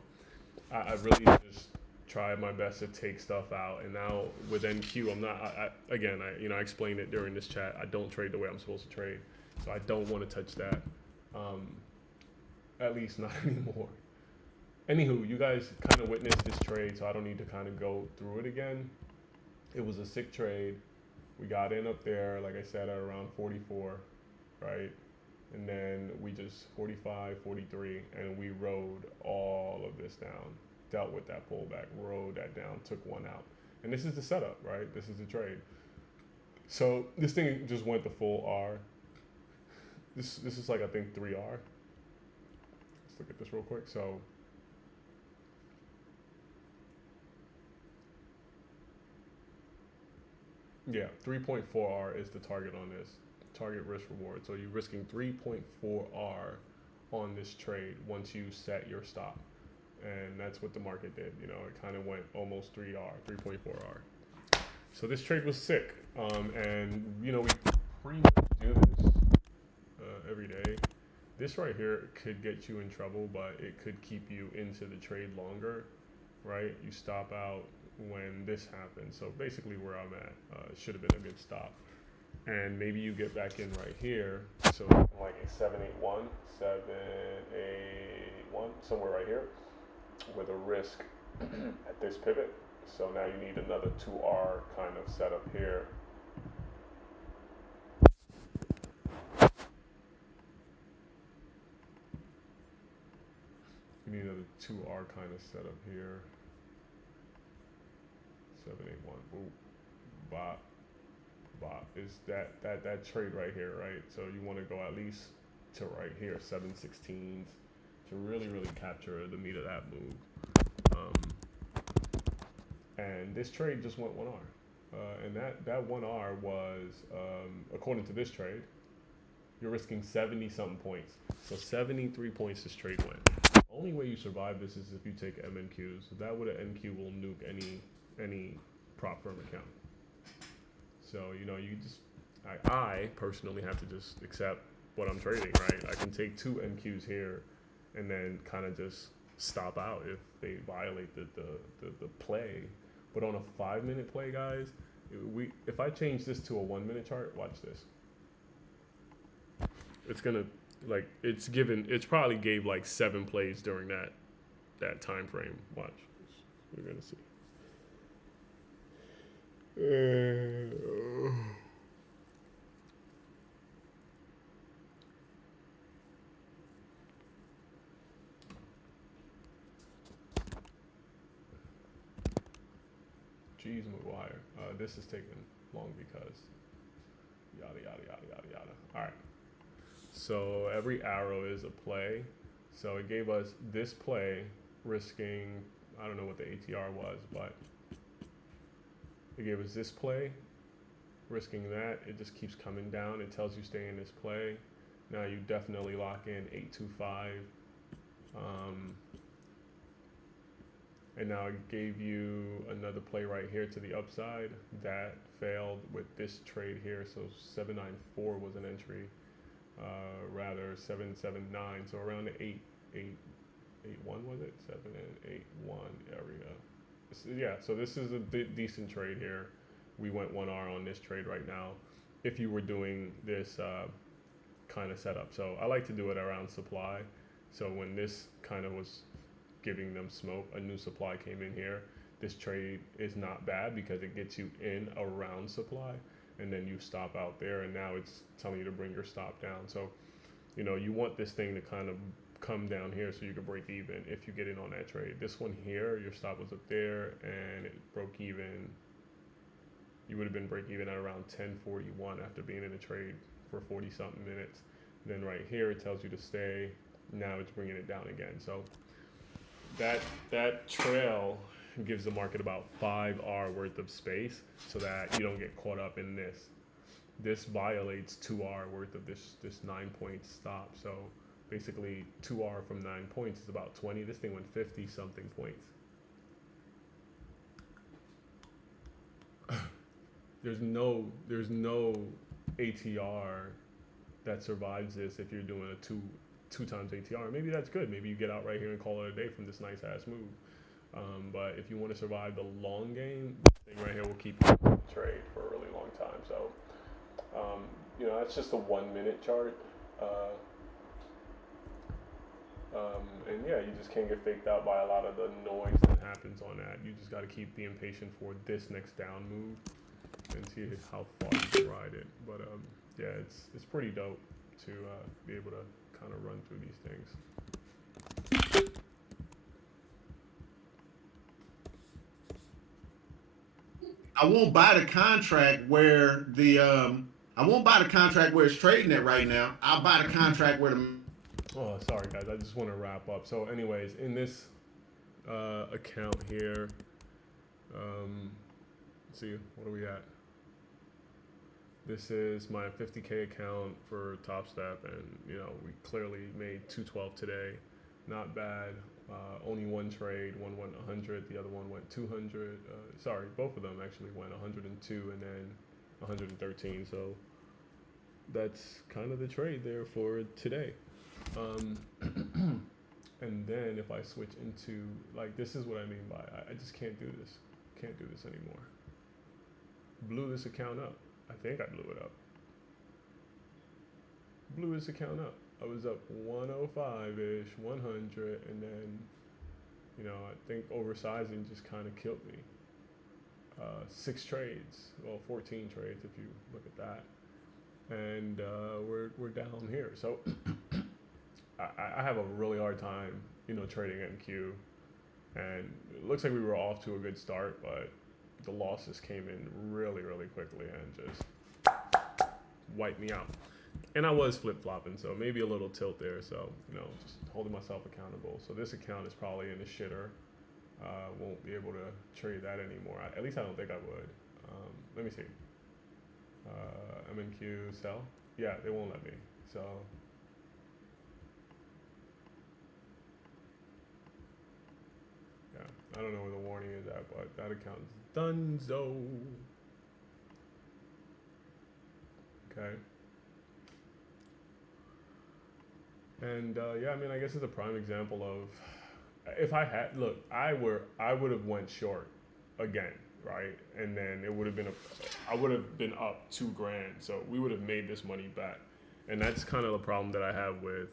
I really just try my best to take stuff out. And now with NQ, I'm not, I explained it during this chat. I don't trade the way I'm supposed to trade. So I don't want to touch that. At least not anymore. Anywho, you guys kind of witnessed this trade, so I don't need to kind of go through it again. It was a sick trade. We got in up there, like I said, at around 44, right? And then we just 45, 43, and we rode all of this down. Dealt with that pullback, rode that down, took one out. And this is the setup, right? This is the trade. So this thing just went the full R. This is like, I think, 3R. Let's look at this real quick. So yeah, 3.4R is the target on this. Target risk reward. So you're risking 3.4R on this trade once you set your stop. And that's what the market did. You know, it kind of went almost 3.4R. So this trade was sick. And, you know, we pretty much do this every day. This right here could get you in trouble, but it could keep you into the trade longer, right? You stop out when this happens. So basically where I'm at, it should have been a good stop. And maybe you get back in right here. So like a 781, 781, somewhere right here with a risk at this pivot. So now you need another 2R kind of setup here. You need another 2R kind of setup here. 781. Ooh. Bop. Is that trade right here, right? So you want to go at least to right here, 716s, to really capture the meat of that move. And this trade just went 1R. And that 1R was, according to this trade, you're risking 70 something points. So 73 points this trade went. The only way you survive this is if you take MNQs. That would an NQ will nuke any prop firm account. So, you know, you just, I personally have to just accept what I'm trading, right? I can take 2 NQs here and then kind of just stop out if they violate the play. But on a 5-minute play, guys, if I change this to a 1-minute chart, watch this. It's gonna, like, it's probably gave like 7 plays during that time frame. Watch, we're gonna see. G's move higher. This is taking long because yada yada yada yada yada. All right. So every arrow is a play. So it gave us this play, risking, I don't know what the ATR was, but it gave us this play, risking that. It just keeps coming down. It tells you stay in this play. Now you definitely lock in 825. And now it gave you another play right here to the upside. That failed with this trade here. So 794 was an entry. Rather 779. So around the 881 was it? 781 area. Yeah, so this is a decent trade here. We went 1R on this trade right now. If you were doing this kind of setup. So I like to do it around supply. So when this kind of was giving them smoke, a new supply came in here. This trade is not bad because it gets you in around supply, and then you stop out there, and now it's telling you to bring your stop down. So, you know, you want this thing to kind of come down here so you can break even if you get in on that trade. This one here, your stop was up there and it broke even. You would have been break even at around 1041 after being in a trade for 40 something minutes. Then right here it tells you to stay. Now it's bringing it down again. So that trail gives the market about 5R worth of space so that you don't get caught up in this. This violates 2R worth of this 9-point stop. So basically 2R from 9 points is about 20. This thing went 50 something points. There's no ATR that survives this if you're doing a two times ATR. Maybe that's good. Maybe you get out right here and call it a day from this nice ass move. But if you want to survive the long game, this thing right here will keep you in trade for a really long time. So, you know, that's just a 1 minute chart. And yeah, you just can't get faked out by a lot of the noise that happens on that. You just got to keep being patient for this next down move and see how far you can ride it. But yeah, it's pretty dope to be able to kind of run through these things. I won't buy the contract where it's trading at right now. I'll buy the contract where the. Oh, sorry guys, I just want to wrap up. So anyways, in this account here, let's see, what are we at? This is my 50K account for Top Step, and you know, we clearly made 212 today. Not bad. Only one trade, one went 100, the other one went 200. Sorry, both of them actually went 102 and then 113. So that's kind of the trade there for today. And then if I switch into, like, this is what I mean by, I just can't do this. Can't do this anymore. Blew this account up. I think I blew it up. Blew this account up. I was up 105-ish, 100, and then, you know, I think oversizing just kind of killed me. 6 trades, well, 14 trades if you look at that. And we're down here. So I have a really hard time, you know, trading NQ. And it looks like we were off to a good start, but the losses came in really, really quickly and just wiped me out. And I was flip-flopping, so maybe a little tilt there. So, you know, just holding myself accountable. So this account is probably in the shitter. Won't be able to trade that anymore. At least I don't think I would. Let me see. MNQ sell? Yeah, they won't let me. So yeah, I don't know where the warning is at, but that account is donezo. Okay. And yeah, I mean, I guess it's a prime example of, if I had, look, I would have went short again, right? And then it would have been I would have been up $2,000, so we would have made this money back. And that's kind of the problem that I have with,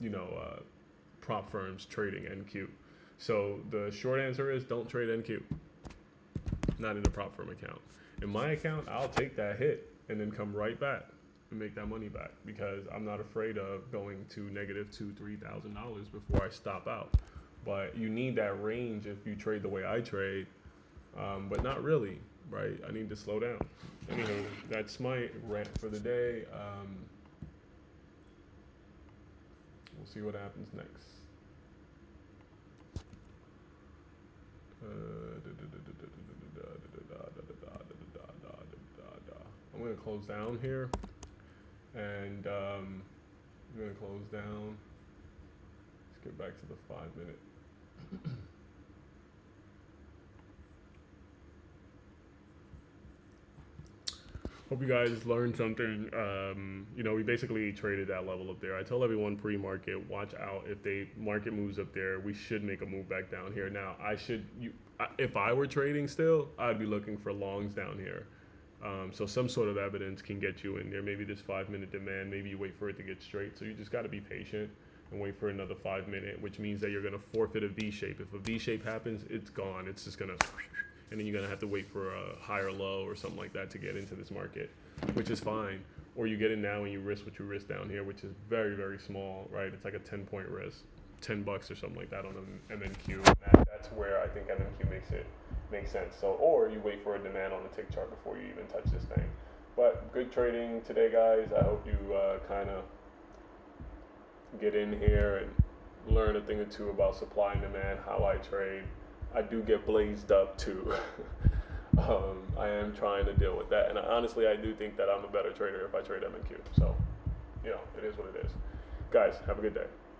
you know, prop firms trading NQ. So the short answer is don't trade NQ. Not in a prop firm account. In my account, I'll take that hit and then come right back and make that money back, because I'm not afraid of going to negative $2,000-$3,000 before I stop out. But you need that range if you trade the way I trade. but not really, right? I need to slow down. Anywho, that's my rant for the day. We'll see what happens next. I'm gonna close down here, and I'm gonna close down. Let's get back to the 5-minute. Hope you guys learned something. You know, we basically traded that level up there. I tell everyone pre-market, watch out. If the market moves up there, we should make a move back down here. Now, if I were trading still, I'd be looking for longs down here. So some sort of evidence can get you in there. Maybe this 5-minute demand, maybe you wait for it to get straight. So you just got to be patient and wait for another 5-minute, which means that you're going to forfeit a V shape. If a V shape happens, it's gone. It's just going to, and then you're going to have to wait for a higher low or something like that to get into this market, which is fine. Or you get in now and you risk what you risk down here, which is very, very small, right? It's like a 10-point risk, $10 or something like that on an MNQ. That's where I think MNQ makes sense. So, or you wait for a demand on the tick chart before you even touch this thing. But good trading today, guys. I hope you kind of get in here and learn a thing or two about supply and demand, how I trade. I do get blazed up too. I am trying to deal with that, and honestly, I do think that I'm a better trader if I trade MNQ. So, you know, it is what it is. Guys, have a good day.